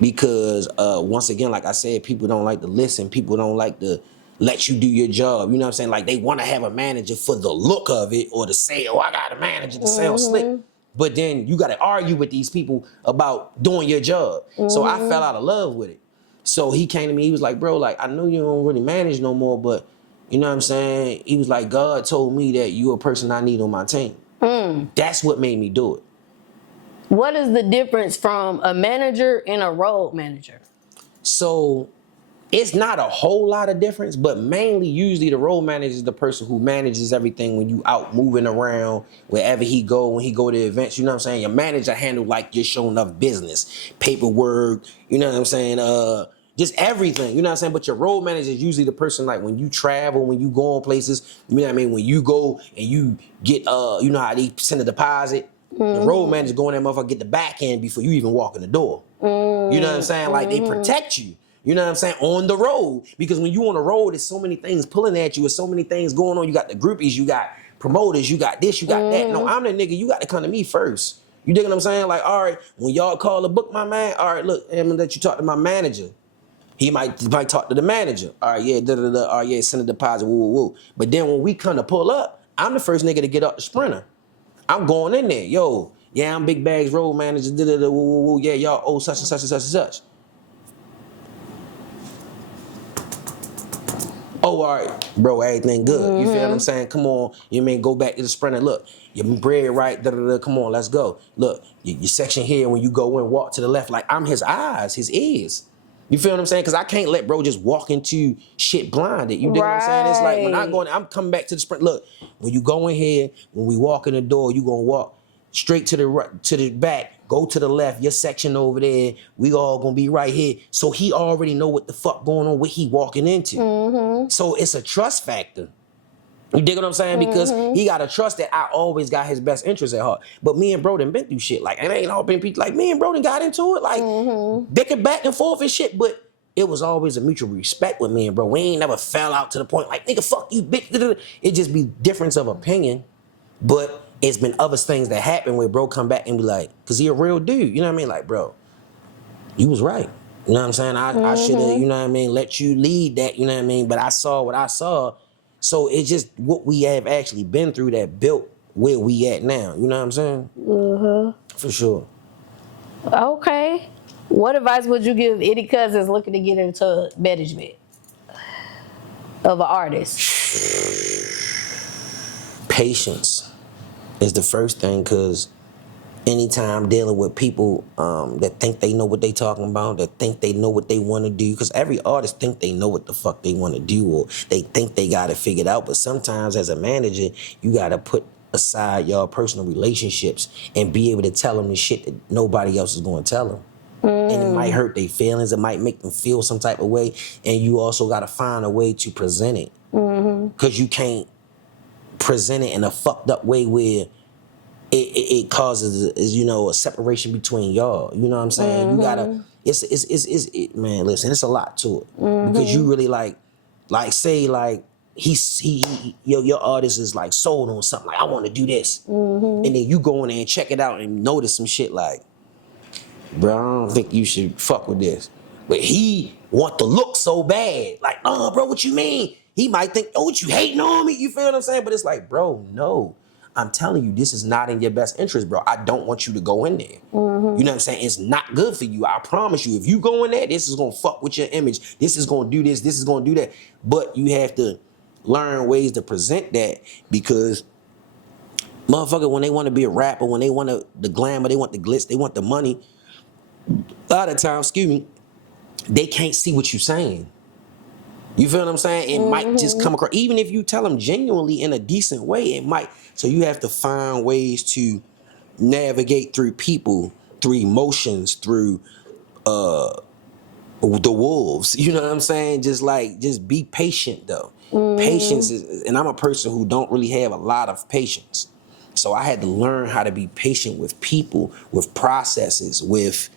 Because once again, like I said, people don't like to listen. People don't like to let you do your job. You know what I'm saying? Like, they want to have a manager for the look of it, or to say, oh, I got a manager to sound slick. But then you got to argue with these people about doing your job. So I fell out of love with it. So he came to me, he was like, bro, like, I know you don't really manage no more, but you know what I'm saying? He was like, God told me that you're a person I need on my team. That's what made me do it. What is the difference from a manager and a road manager? So it's not a whole lot of difference, but mainly usually the road manager is the person who manages everything when you out moving around, wherever he go, when he go to events, you know what I'm saying? Your manager handle like you're showing up business, paperwork, you know what I'm saying? Just everything, you know what I'm saying? But your road manager is usually the person, like, when you travel, when you go on places, you know what I mean? When you go and you get, you know how they send a deposit, the road manager go in that motherfucker, get the back end before you even walk in the door. You know what I'm saying? Like, they protect you. You know what I'm saying? On the road. Because when you on the road, there's so many things pulling at you. There's so many things going on. You got the groupies, you got promoters, you got this, you got that. No, I'm the nigga. You got to come to me first. You dig what I'm saying? Like, all right, when y'all call to book my man, all right, look, I'm gonna let you talk to my manager. He might talk to the manager. All right, yeah, all right, yeah, send a deposit, woo. But then when we come to pull up, I'm the first nigga to get up the sprinter. I'm going in there. Yo, yeah, I'm Big Bags road manager, woo. Yeah, y'all owe such and such and such and such. Oh, all right, bro, everything good. You feel what I'm saying? Come on, you mean go back to the sprinter. Look, your bread right, come on, let's go. Look, your section here, when you go and walk to the left, like, I'm his eyes, his ears. You feel what I'm saying? Because I can't let bro just walk into shit blinded. You dig what I'm saying? It's like, when I go in, I'm coming back to the sprint. Look, when you go in here, when we walk in the door, you gonna walk straight to the back, go to the left, your section over there, we all gonna be right here. So he already know what the fuck going on, what he walking into. So it's a trust factor. You dig what I'm saying? Because he gotta trust that I always got his best interest at heart. But me and bro done been through shit. Like, it ain't all been people. Like, me and bro done got into it. Like, bicker back and forth and shit. But it was always a mutual respect with me and bro. We ain't never fell out to the point like, nigga, fuck you, bitch. It just be difference of opinion. But it's been other things that happen where bro come back and be like, cause he a real dude. You know what I mean? Like, bro, you was right. You know what I'm saying? I should have, you know what I mean, let you lead that, you know what I mean? But I saw what I saw. So it's just what we have actually been through that built where we at now. You know what I'm saying? For sure. Okay. What advice would you give any cousins looking to get into management of an artist? Patience is the first thing, because anytime dealing with people that think they know what they talking about, that think they know what they want to do, because every artist think they know what the fuck they want to do, or they think they got it figured out. But sometimes as a manager, you got to put aside your personal relationships and be able to tell them the shit that nobody else is going to tell them. And it might hurt their feelings, it might make them feel some type of way, and you also got to find a way to present it. Because you can't present it in a fucked up way where it causes, you know, a separation between y'all. You know what I'm saying? You gotta, man, listen, it's a lot to it. Because you really like say like, your artist is like sold on something, like I want to do this. And then you go in there and check it out and notice some shit like, bro, I don't think you should fuck with this. But he want to look so bad. Like, oh, bro, what you mean? He might think, oh, what you hating on me? You feel what I'm saying? But it's like, bro, no. I'm telling you, this is not in your best interest, bro. I don't want you to go in there. You know what I'm saying? It's not good for you. I promise you. If you go in there, this is going to fuck with your image. This is going to do this. This is going to do that. But you have to learn ways to present that, because motherfucker, when they want to be a rapper, when they want the glamour, they want the glitz, they want the money, a lot of times, they can't see what you're saying. You feel what I'm saying? It might just come across, even if you tell them genuinely in a decent way, it might. So you have to find ways to navigate through people, through emotions, through the wolves. You know what I'm saying? Just be patient though. Patience is, and I'm a person who don't really have a lot of patience. So I had to learn how to be patient with people, with processes, with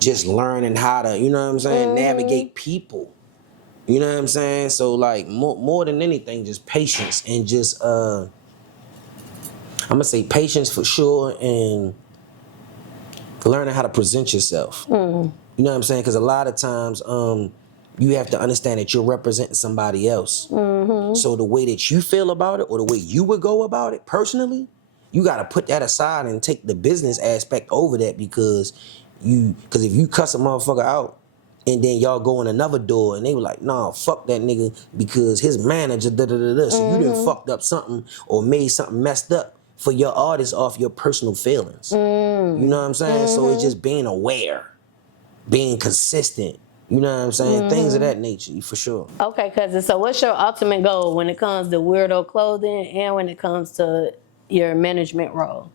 just learning how to, you know what I'm saying, navigate people. You know what I'm saying? So like more than anything, just patience and just I'm gonna say patience for sure, and learning how to present yourself. You know what I'm saying? Because a lot of times you have to understand that you're representing somebody else. So the way that you feel about it, or the way you would go about it personally, you got to put that aside and take the business aspect over that, because if you cuss a motherfucker out and then y'all go in another door and they were like, nah, fuck that nigga because his manager da-da-da-da. So you done fucked up something or made something messed up for your artist off your personal feelings. You know what I'm saying? So it's just being aware, being consistent. You know what I'm saying? Things of that nature, for sure. Okay, cousin. So what's your ultimate goal when it comes to Weirdo Clothing and when it comes to your management role?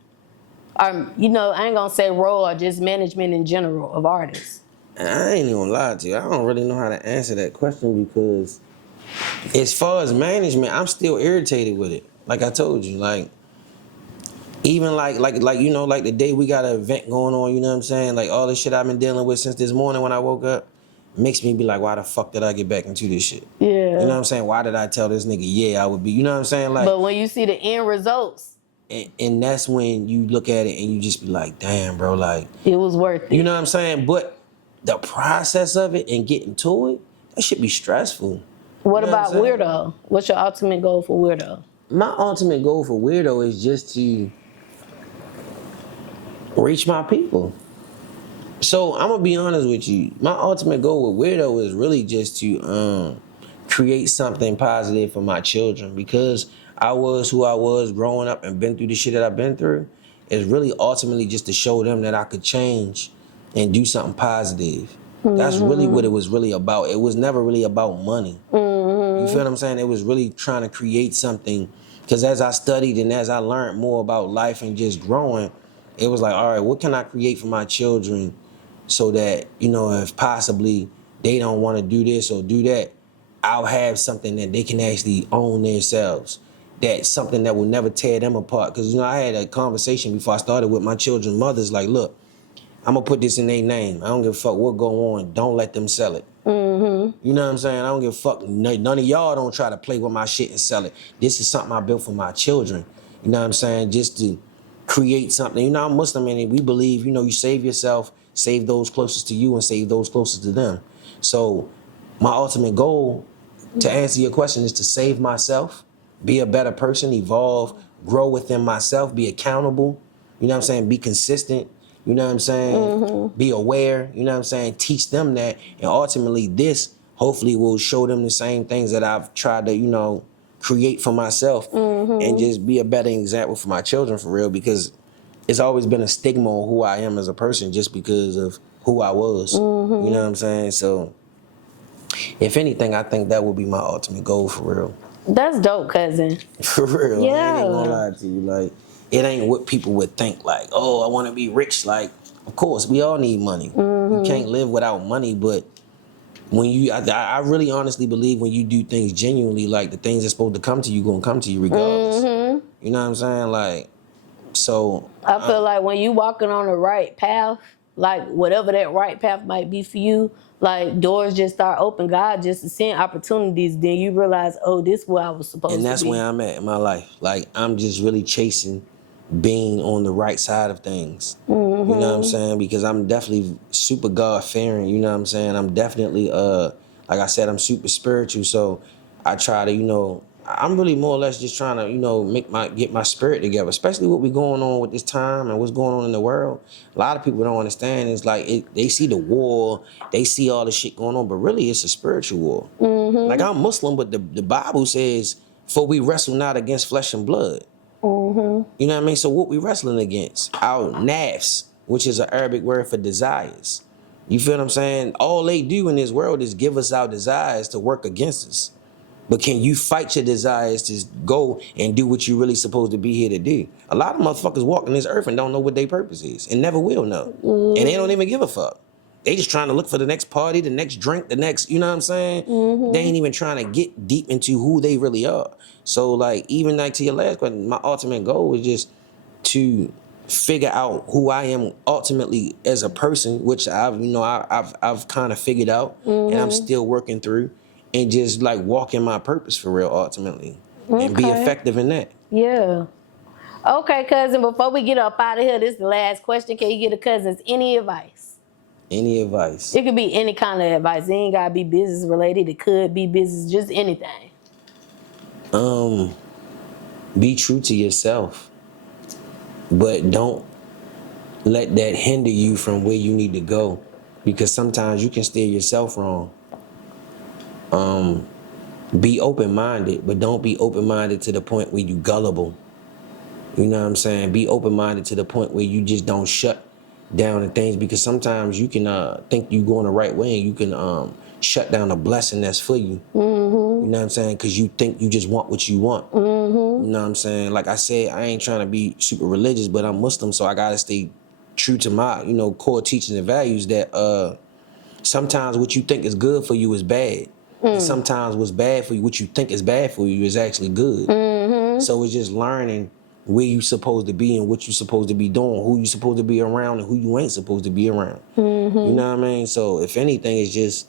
You know, I ain't gonna say role, or just management in general of artists. I ain't even gonna lie to you. I don't really know how to answer that question, because as far as management, I'm still irritated with it. Like I told you, like even like you know, like the day we got an event going on, you know what I'm saying? Like all the shit I've been dealing with since this morning when I woke up makes me be like, why the fuck did I get back into this shit? Yeah. You know what I'm saying? Why did I tell this nigga, yeah, I would be, you know what I'm saying? Like, but when you see the end results, and that's when you look at it and you just be like, damn, bro, like it was worth it. You know what I'm saying? But the process of it and getting to it, that should be stressful. What about Weirdo? What's your ultimate goal for Weirdo? My ultimate goal for Weirdo is just to reach my people. So I'm gonna be honest with you. My ultimate goal with Weirdo is really just to create something positive for my children, because I was who I was growing up and been through the shit that I've been through. It's really ultimately just to show them that I could change and do something positive. That's really what it was really about. It was never really about money. You feel what I'm saying? It was really trying to create something, because as I studied and as I learned more about life and just growing, it was like, all right, what can I create for my children so that, you know, if possibly they don't want to do this or do that, I'll have something that they can actually own themselves. That's something that will never tear them apart. Because, you know, I had a conversation before I started with my children's mothers, like, look, I'm going to put this in their name. I don't give a fuck what go on. Don't let them sell it. You know what I'm saying? I don't give a fuck. None of y'all don't try to play with my shit and sell it. This is something I built for my children. You know what I'm saying? Just to create something. You know, I'm Muslim and we believe, you know, you save yourself, save those closest to you, and save those closest to them. So my ultimate goal, to answer your question, is to save myself, be a better person, evolve, grow within myself, be accountable, you know what I'm saying, be consistent, you know what I'm saying, be aware, you know what I'm saying, teach them that, and ultimately this hopefully will show them the same things that I've tried to, you know, create for myself, and just be a better example for my children for real, because it's always been a stigma on who I am as a person just because of who I was, you know what I'm saying, so if anything, I think that would be my ultimate goal for real. That's dope, cousin. For real, Yeah. I ain't even gonna lie to you. Like, it ain't what people would think. Like, oh, I want to be rich. Like, of course, we all need money. You can't live without money. But when you, I really honestly believe when you do things genuinely, like the things that's supposed to come to you gonna come to you regardless. You know what I'm saying? Like, so I feel like when you walking on the right path, like whatever that right path might be for you, like doors just start open. God just seeing opportunities. Then you realize, oh, this is where I was supposed to be. And that's where I'm at in my life. Like, I'm just really chasing being on the right side of things. You know what I'm saying? Because I'm definitely super God-fearing, you know what I'm saying? I'm definitely, like I said, I'm super spiritual, so I try to, you know, I'm really more or less just trying to, you know, get my spirit together, especially what we're going on with this time and what's going on in the world. A lot of people don't understand. It's like they see the war, they see all the shit going on, but really it's a spiritual war. Like, I'm Muslim, but the Bible says, for we wrestle not against flesh and blood. You know what I mean? So what we wrestling against? Our nafs, which is an Arabic word for desires. You feel what I'm saying? All they do in this world is give us our desires to work against us. But can you fight your desires to go and do what you're really supposed to be here to do? A lot of motherfuckers walking this earth and don't know what their purpose is and never will know. And they don't even give a fuck. They just trying to look for the next party, the next drink, the next, you know what I'm saying? They ain't even trying to get deep into who they really are. So, like, even like to your last question, my ultimate goal is just to figure out who I am ultimately as a person, which I've kind of figured out, and I'm still working through, and just like walk in my purpose for real ultimately, and be effective in that. Yeah. Okay, cousin, before we get up out of here, this is the last question. Can you give the cousins any advice? Any advice? It could be any kind of advice. It ain't gotta be business related. It could be business, just anything. Be true to yourself, but don't let that hinder you from where you need to go, because sometimes you can steer yourself wrong. Be open-minded, but don't be open-minded to the point where you gullible. You know what I'm saying? Be open-minded to the point where you just don't shut down and things, because sometimes you can think you're going the right way and you can shut down a blessing that's for you. You know what I'm saying? Because you think you just want what you want. You know what I'm saying? Like I said, I ain't trying to be super religious, but I'm Muslim, so I gotta stay true to my, you know, core teachings and values that sometimes what you think is good for you is bad. And sometimes what's bad for you, what you think is bad for you, is actually good. So it's just learning where you supposed to be and what you supposed to be doing, who you supposed to be around and who you ain't supposed to be around. You know what I mean? So if anything, it's just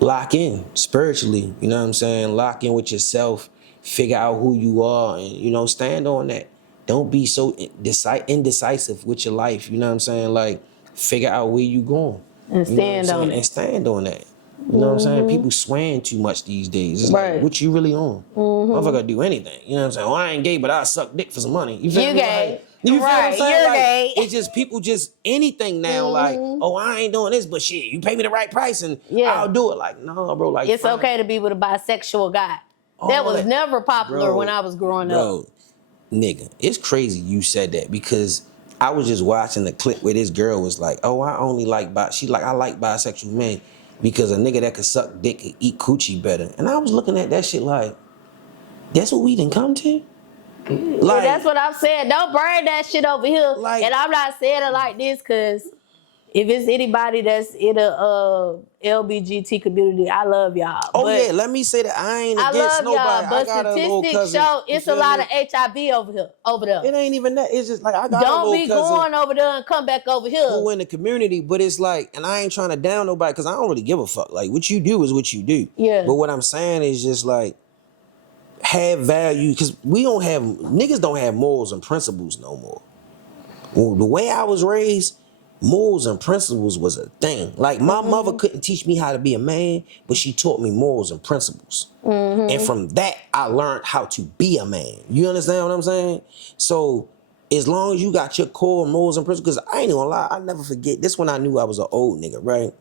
lock in spiritually, you know what I'm saying? Lock in with yourself, figure out who you are, and, you know, stand on that. Don't be so indecisive with your life, you know what I'm saying? Like, figure out where you going. And stand on it. And stand on that. You know what I'm saying? People swearing too much these days. It's like, what you really on? Motherfucker do anything. You know what I'm saying? Oh, I ain't gay, but I suck dick for some money. You feel me? gay. Like, you feel what I'm saying? You're Like, gay. it's just people just anything now. Like, oh, I ain't doing this, but shit, you pay me the right price and I'll do it. Like, no, bro. Like, it's okay to be with a bisexual guy. That was never popular when I was growing up. Nigga, it's crazy you said that, because I was just watching the clip where this girl was like, oh, I only like I like bisexual men because a nigga that could suck dick could eat coochie better. And I was looking at that shit like, that's what we done come to? Like, that's what I'm saying. Don't bring that shit over here. Like, and I'm not saying it like this because If it's anybody that's in the LBGT community, I love y'all. Oh but yeah, let me say that I ain't I against love nobody. y'all, but I got a little statistics cousin. show You it's a feel lot me? of HIV over there. It ain't even that. It's just like I got a Don't little be cousin going over there and come back over here. who in the community, but it's like, and I ain't trying to down nobody because I don't really give a fuck. Like what you do is what you do. Yeah. But what I'm saying is just like have value because niggas don't have morals and principles no more. Well, the way I was raised, morals and principles was a thing. Like my mother couldn't teach me how to be a man, but she taught me morals and principles. And from that, I learned how to be a man. You understand what I'm saying? So as long as you got your core morals and principles, because I ain't gonna lie, I never forget. This when I knew I was an old nigga, right?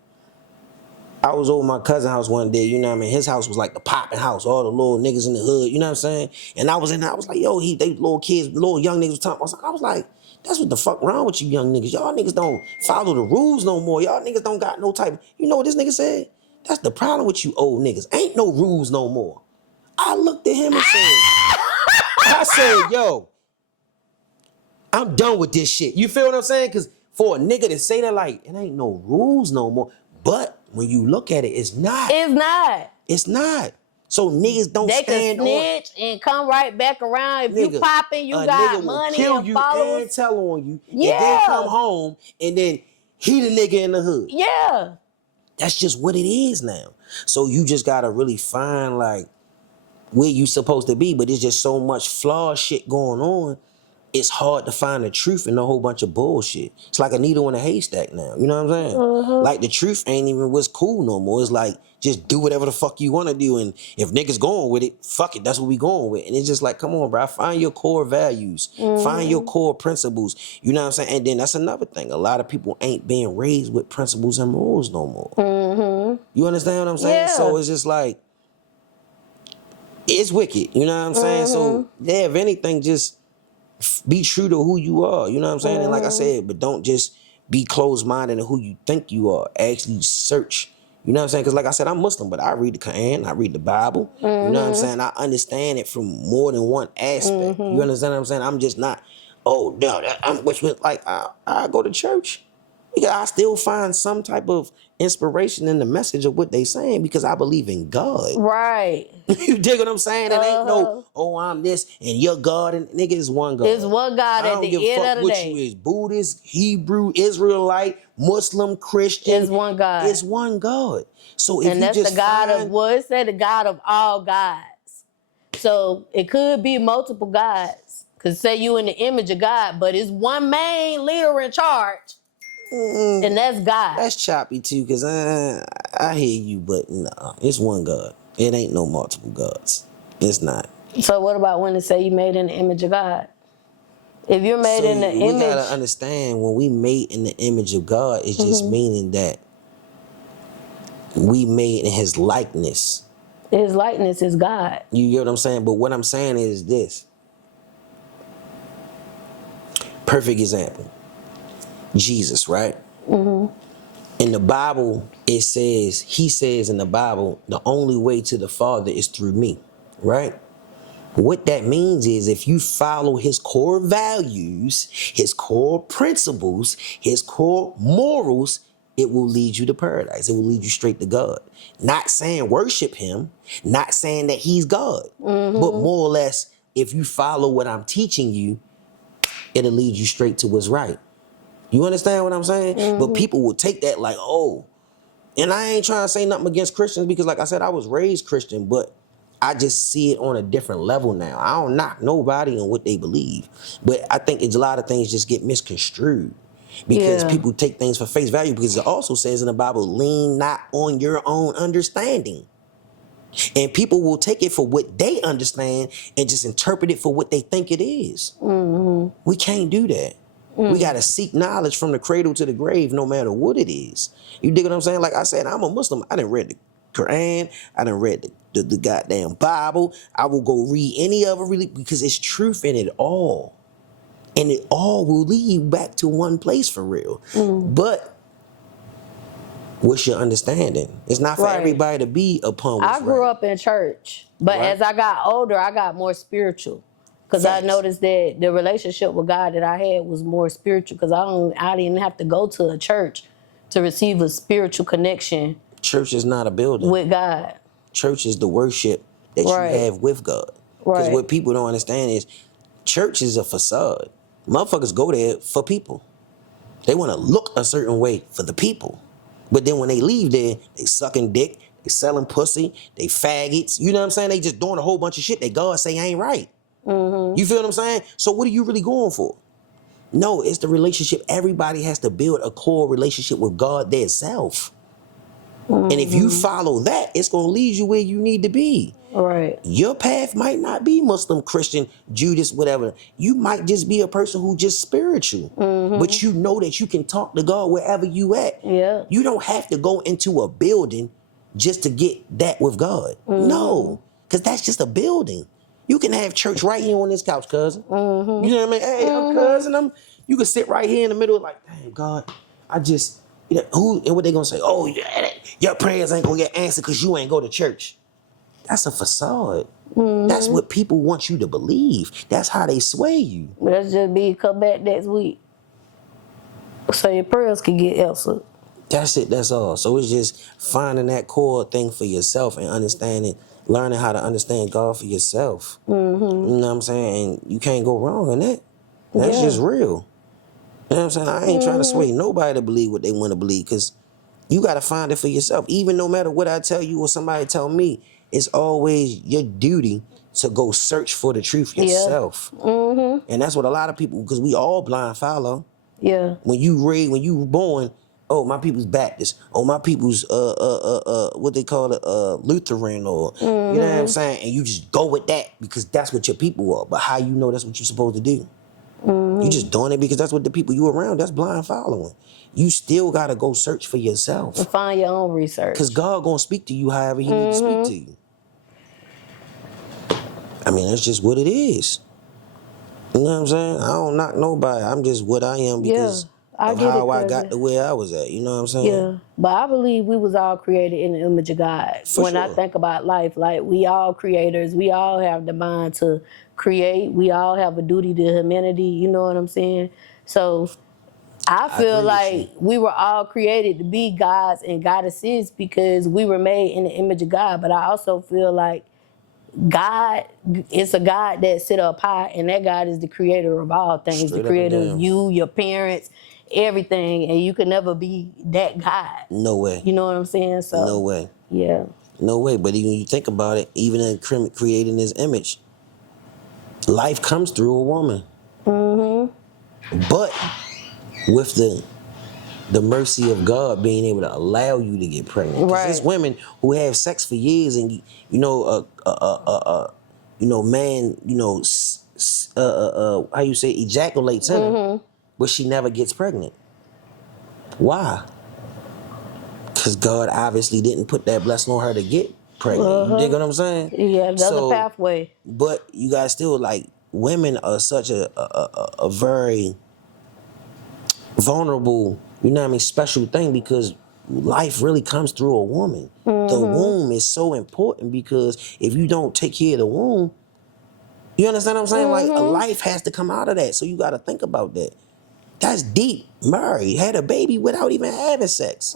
I was over my cousin's house one day, you know what I mean? His house was like the popping house, all the little niggas in the hood, you know what I'm saying? And I was in there, I was like, yo, they little kids, little young niggas was talking. I was like, that's what the fuck wrong with you young niggas. Y'all niggas don't follow the rules no more. Y'all niggas don't got no type. You know what this nigga said? That's the problem with you old niggas. Ain't no rules no more. I looked at him and said, yo, I'm done with this shit. You feel what I'm saying? Because for a nigga to say that, like, it ain't no rules no more. But when you look at it, it's not. It's not. It's not. So niggas don't They stand can snitch and come right back around. If Nigga, you popping, you a got nigga money will kill and you followers. and tell on you, Yeah. and then come home, and then he the nigga in the hood. Yeah. That's just what it is now. So you just gotta really find like where you supposed to be, but it's just so much flawed shit going on. It's hard to find the truth in a whole bunch of bullshit. It's like a needle in a haystack now. You know what I'm saying? Like the truth ain't even what's cool no more. It's like just do whatever the fuck you want to do, and if niggas going with it, fuck it. That's what we going with. And it's just like, come on, bro. Find your core values. Find your core principles. You know what I'm saying? And then that's another thing. A lot of people ain't being raised with principles and morals no more. You understand what I'm saying? Yeah. So it's just like it's wicked. You know what I'm saying? So yeah, if anything, just be true to who you are, you know what I'm saying? And like I said, but don't just be closed-minded to who you think you are. Actually search, you know what I'm saying? Because like I said, I'm Muslim, but I read the Quran, I read the Bible, you know what I'm saying? I understand it from more than one aspect. You understand what I'm saying? I'm just not, oh, no, I'm like, I go to church. Because I still find some type of inspiration in the message of what they saying because I believe in God. Right. You dig what I'm saying? It ain't no, oh, I'm this and you're God, and nigga is one God. It's one God I at don't the give a end fuck of the what day. you is. Buddhist, Hebrew, Israelite, Muslim, Christian. It's one God. It's one God. So if And you that's just the God find, of, well, it said the God of all gods. So it could be multiple gods. Because say you in the image of God, but it's one main leader in charge. And that's God. that's choppy too, because I hear you, but nah, it's one God. It ain't no multiple gods. It's not. So what about when it say you made in the image of God? If you're made in the we image, gotta understand when we made in the image of God, it's just meaning that we made in His likeness. His likeness is God. You get what I'm saying? But what I'm saying is this. Perfect example. Jesus, right? In the Bible, it says, He says in the Bible, the only way to the Father is through me, right? What that means is if you follow His core values, His core principles, His core morals, it will lead you to paradise. It will lead you straight to God. Not saying worship Him, not saying that He's God, but more or less, if you follow what I'm teaching you, it'll lead you straight to what's right. You understand what I'm saying? But people will take that like, oh, and I ain't trying to say nothing against Christians because like I said, I was raised Christian, but I just see it on a different level now. I don't knock nobody on what they believe, but I think it's a lot of things just get misconstrued because people take things for face value because it also says in the Bible, lean not on your own understanding. And people will take it for what they understand and just interpret it for what they think it is. We can't do that. We got to seek knowledge from the cradle to the grave, no matter what it is. You dig what I'm saying? Like I said, I'm a Muslim. I done read the Quran. I done read the goddamn Bible. I will go read any other religion because it's truth in it all. And it all will lead you back to one place for real. But what's your understanding? It's not for everybody to be upon what's I grew up in church, but as I got older, I got more spiritual. Because I noticed that the relationship with God that I had was more spiritual because I didn't have to go to a church to receive a spiritual connection. Church is not a building. With God. Church is the worship that you have with God. Because what people don't understand is church is a facade. Motherfuckers go there for people. They want to look a certain way for the people. But then when they leave there, they sucking dick, they selling pussy, they faggots. You know what I'm saying? They just doing a whole bunch of shit that God say ain't right. You feel what I'm saying? So what are you really going for? No, it's the relationship. Everybody has to build a core relationship with God their self. And if you follow that, it's going to lead you where you need to be. Right. Your path might not be Muslim, Christian, Judas, whatever. You might just be a person who just spiritual. But you know that you can talk to God wherever you at. Yeah. You don't have to go into a building just to get that with God. No, because that's just a building. You can have church right here on this couch, cousin. You know what I mean? Hey, I'm cousin. You can sit right here in the middle like, damn, God, I just, you know, who, and what they gonna say? Oh, yeah, your prayers ain't gonna get answered because you ain't go to church. That's a facade. That's what people want you to believe. That's how they sway you. Let's just be come back next week so your prayers can get answered. That's it. That's all. So it's just finding that core thing for yourself and understanding, learning how to understand God for yourself. You know what I'm saying? And you can't go wrong in that. That's just real. You know what I'm saying? I ain't trying to sway nobody to believe what they want to believe, because you got to find it for yourself. Even no matter what I tell you or somebody tell me, it's always your duty to go search for the truth yourself. And that's what a lot of people, because we all blind follow. Yeah. When you were born, oh, my people's Baptist, oh, my people's what they call it, Lutheran, or you know what I'm saying, and you just go with that because that's what your people are. But how you know that's what you're supposed to do? You just doing it because that's what the people you around. That's blind following. You still gotta go search for yourself And find your own research. because God gonna speak to you however He needs to speak to you. I mean, that's just what it is. You know what I'm saying? I don't knock nobody. I'm just what I am because of how I got to where I was at. You know what I'm saying? Yeah, but I believe we was all created in the image of God. When I think about life, like we all creators, we all have the mind to create. We all have a duty to humanity. You know what I'm saying? So I feel like we were all created to be gods and goddesses because we were made in the image of God. But I also feel like God, it's a God that sit up high, and that God is the creator of all things, the creator of you, your parents, everything, and you could never be that God. No way. You know what I'm saying? So no way. Yeah. No way. But even you think about it, even in creating His image, life comes through a woman. But with the mercy of God being able to allow you to get pregnant. Because there's women who have sex for years and, you know, man, you know, how you say, ejaculates in her, but she never gets pregnant. Why? Because God obviously didn't put that blessing on her to get pregnant. You dig what I'm saying? Yeah, another pathway. But you guys still, like, women are such a very vulnerable, you know what I mean, special thing, because life really comes through a woman. The womb is so important because if you don't take care of the womb, you understand what I'm saying? Like, a life has to come out of that. So you got to think about that. That's deep. Married, had a baby without even having sex.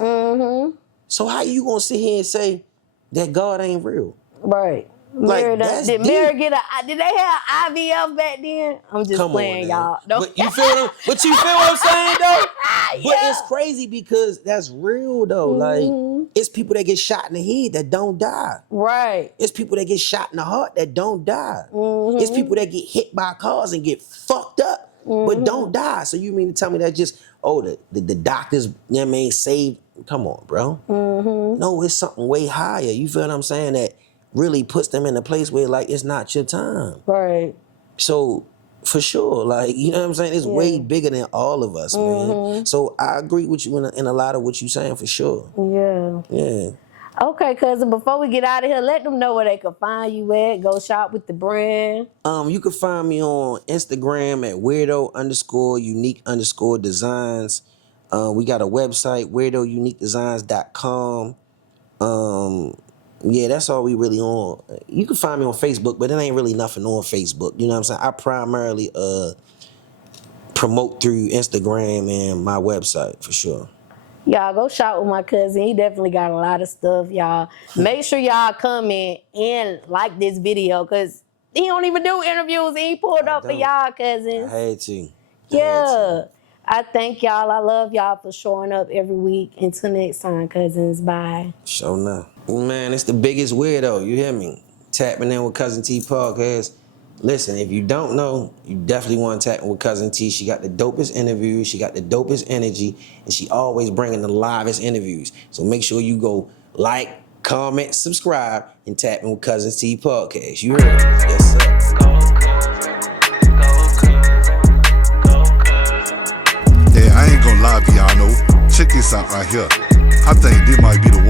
So how you gonna sit here and say that God ain't real? Right. Like, did Mary did they have IVF back then? I'm just playing, y'all. But you feel what I'm saying though? But it's crazy because that's real though. Like, it's people that get shot in the head that don't die. Right. It's people that get shot in the heart that don't die. It's people that get hit by cars and get fucked up but don't die. So you mean to tell me that just, the doctors, you know what I mean, saved? Come on, bro. No, it's something way higher. You feel what I'm saying? That really puts them in a place where, like, it's not your time. Right. So, for sure, like, you know what I'm saying? It's way bigger than all of us, man. So, I agree with you in a lot of what you're saying, for sure. Yeah. Yeah. Okay, cousin, before we get out of here, let them know where they can find you at. Go shop with the brand. You can find me on Instagram at weirdo_unique_designs. We got a website, weirdouniquedesigns.com. Yeah, that's all we really on. You can find me on Facebook, but it ain't really nothing on Facebook. You know what I'm saying? I primarily promote through Instagram and my website, for sure. Y'all go shop with my cousin. He definitely got a lot of stuff, y'all. Make sure y'all comment and like this video, because he don't even do interviews. He pulled up for y'all, cousins. I had to. Yeah. I thank y'all. I love y'all for showing up every week. Until next time, cousins. Bye. Sure enough. Man, it's the biggest weirdo. You hear me? Tapping in with Cuzn T podcast. Listen, if you don't know, you definitely want to tap in with Cuzn T. She got the dopest interviews, she got the dopest energy, and she always bringing the livest interviews. So make sure you go like, comment, subscribe, and tap in with Cuzn T podcast. You heard it? Yes, sir. Yeah, I ain't gonna lie to y'all, know. Check this out right here. I think this might be the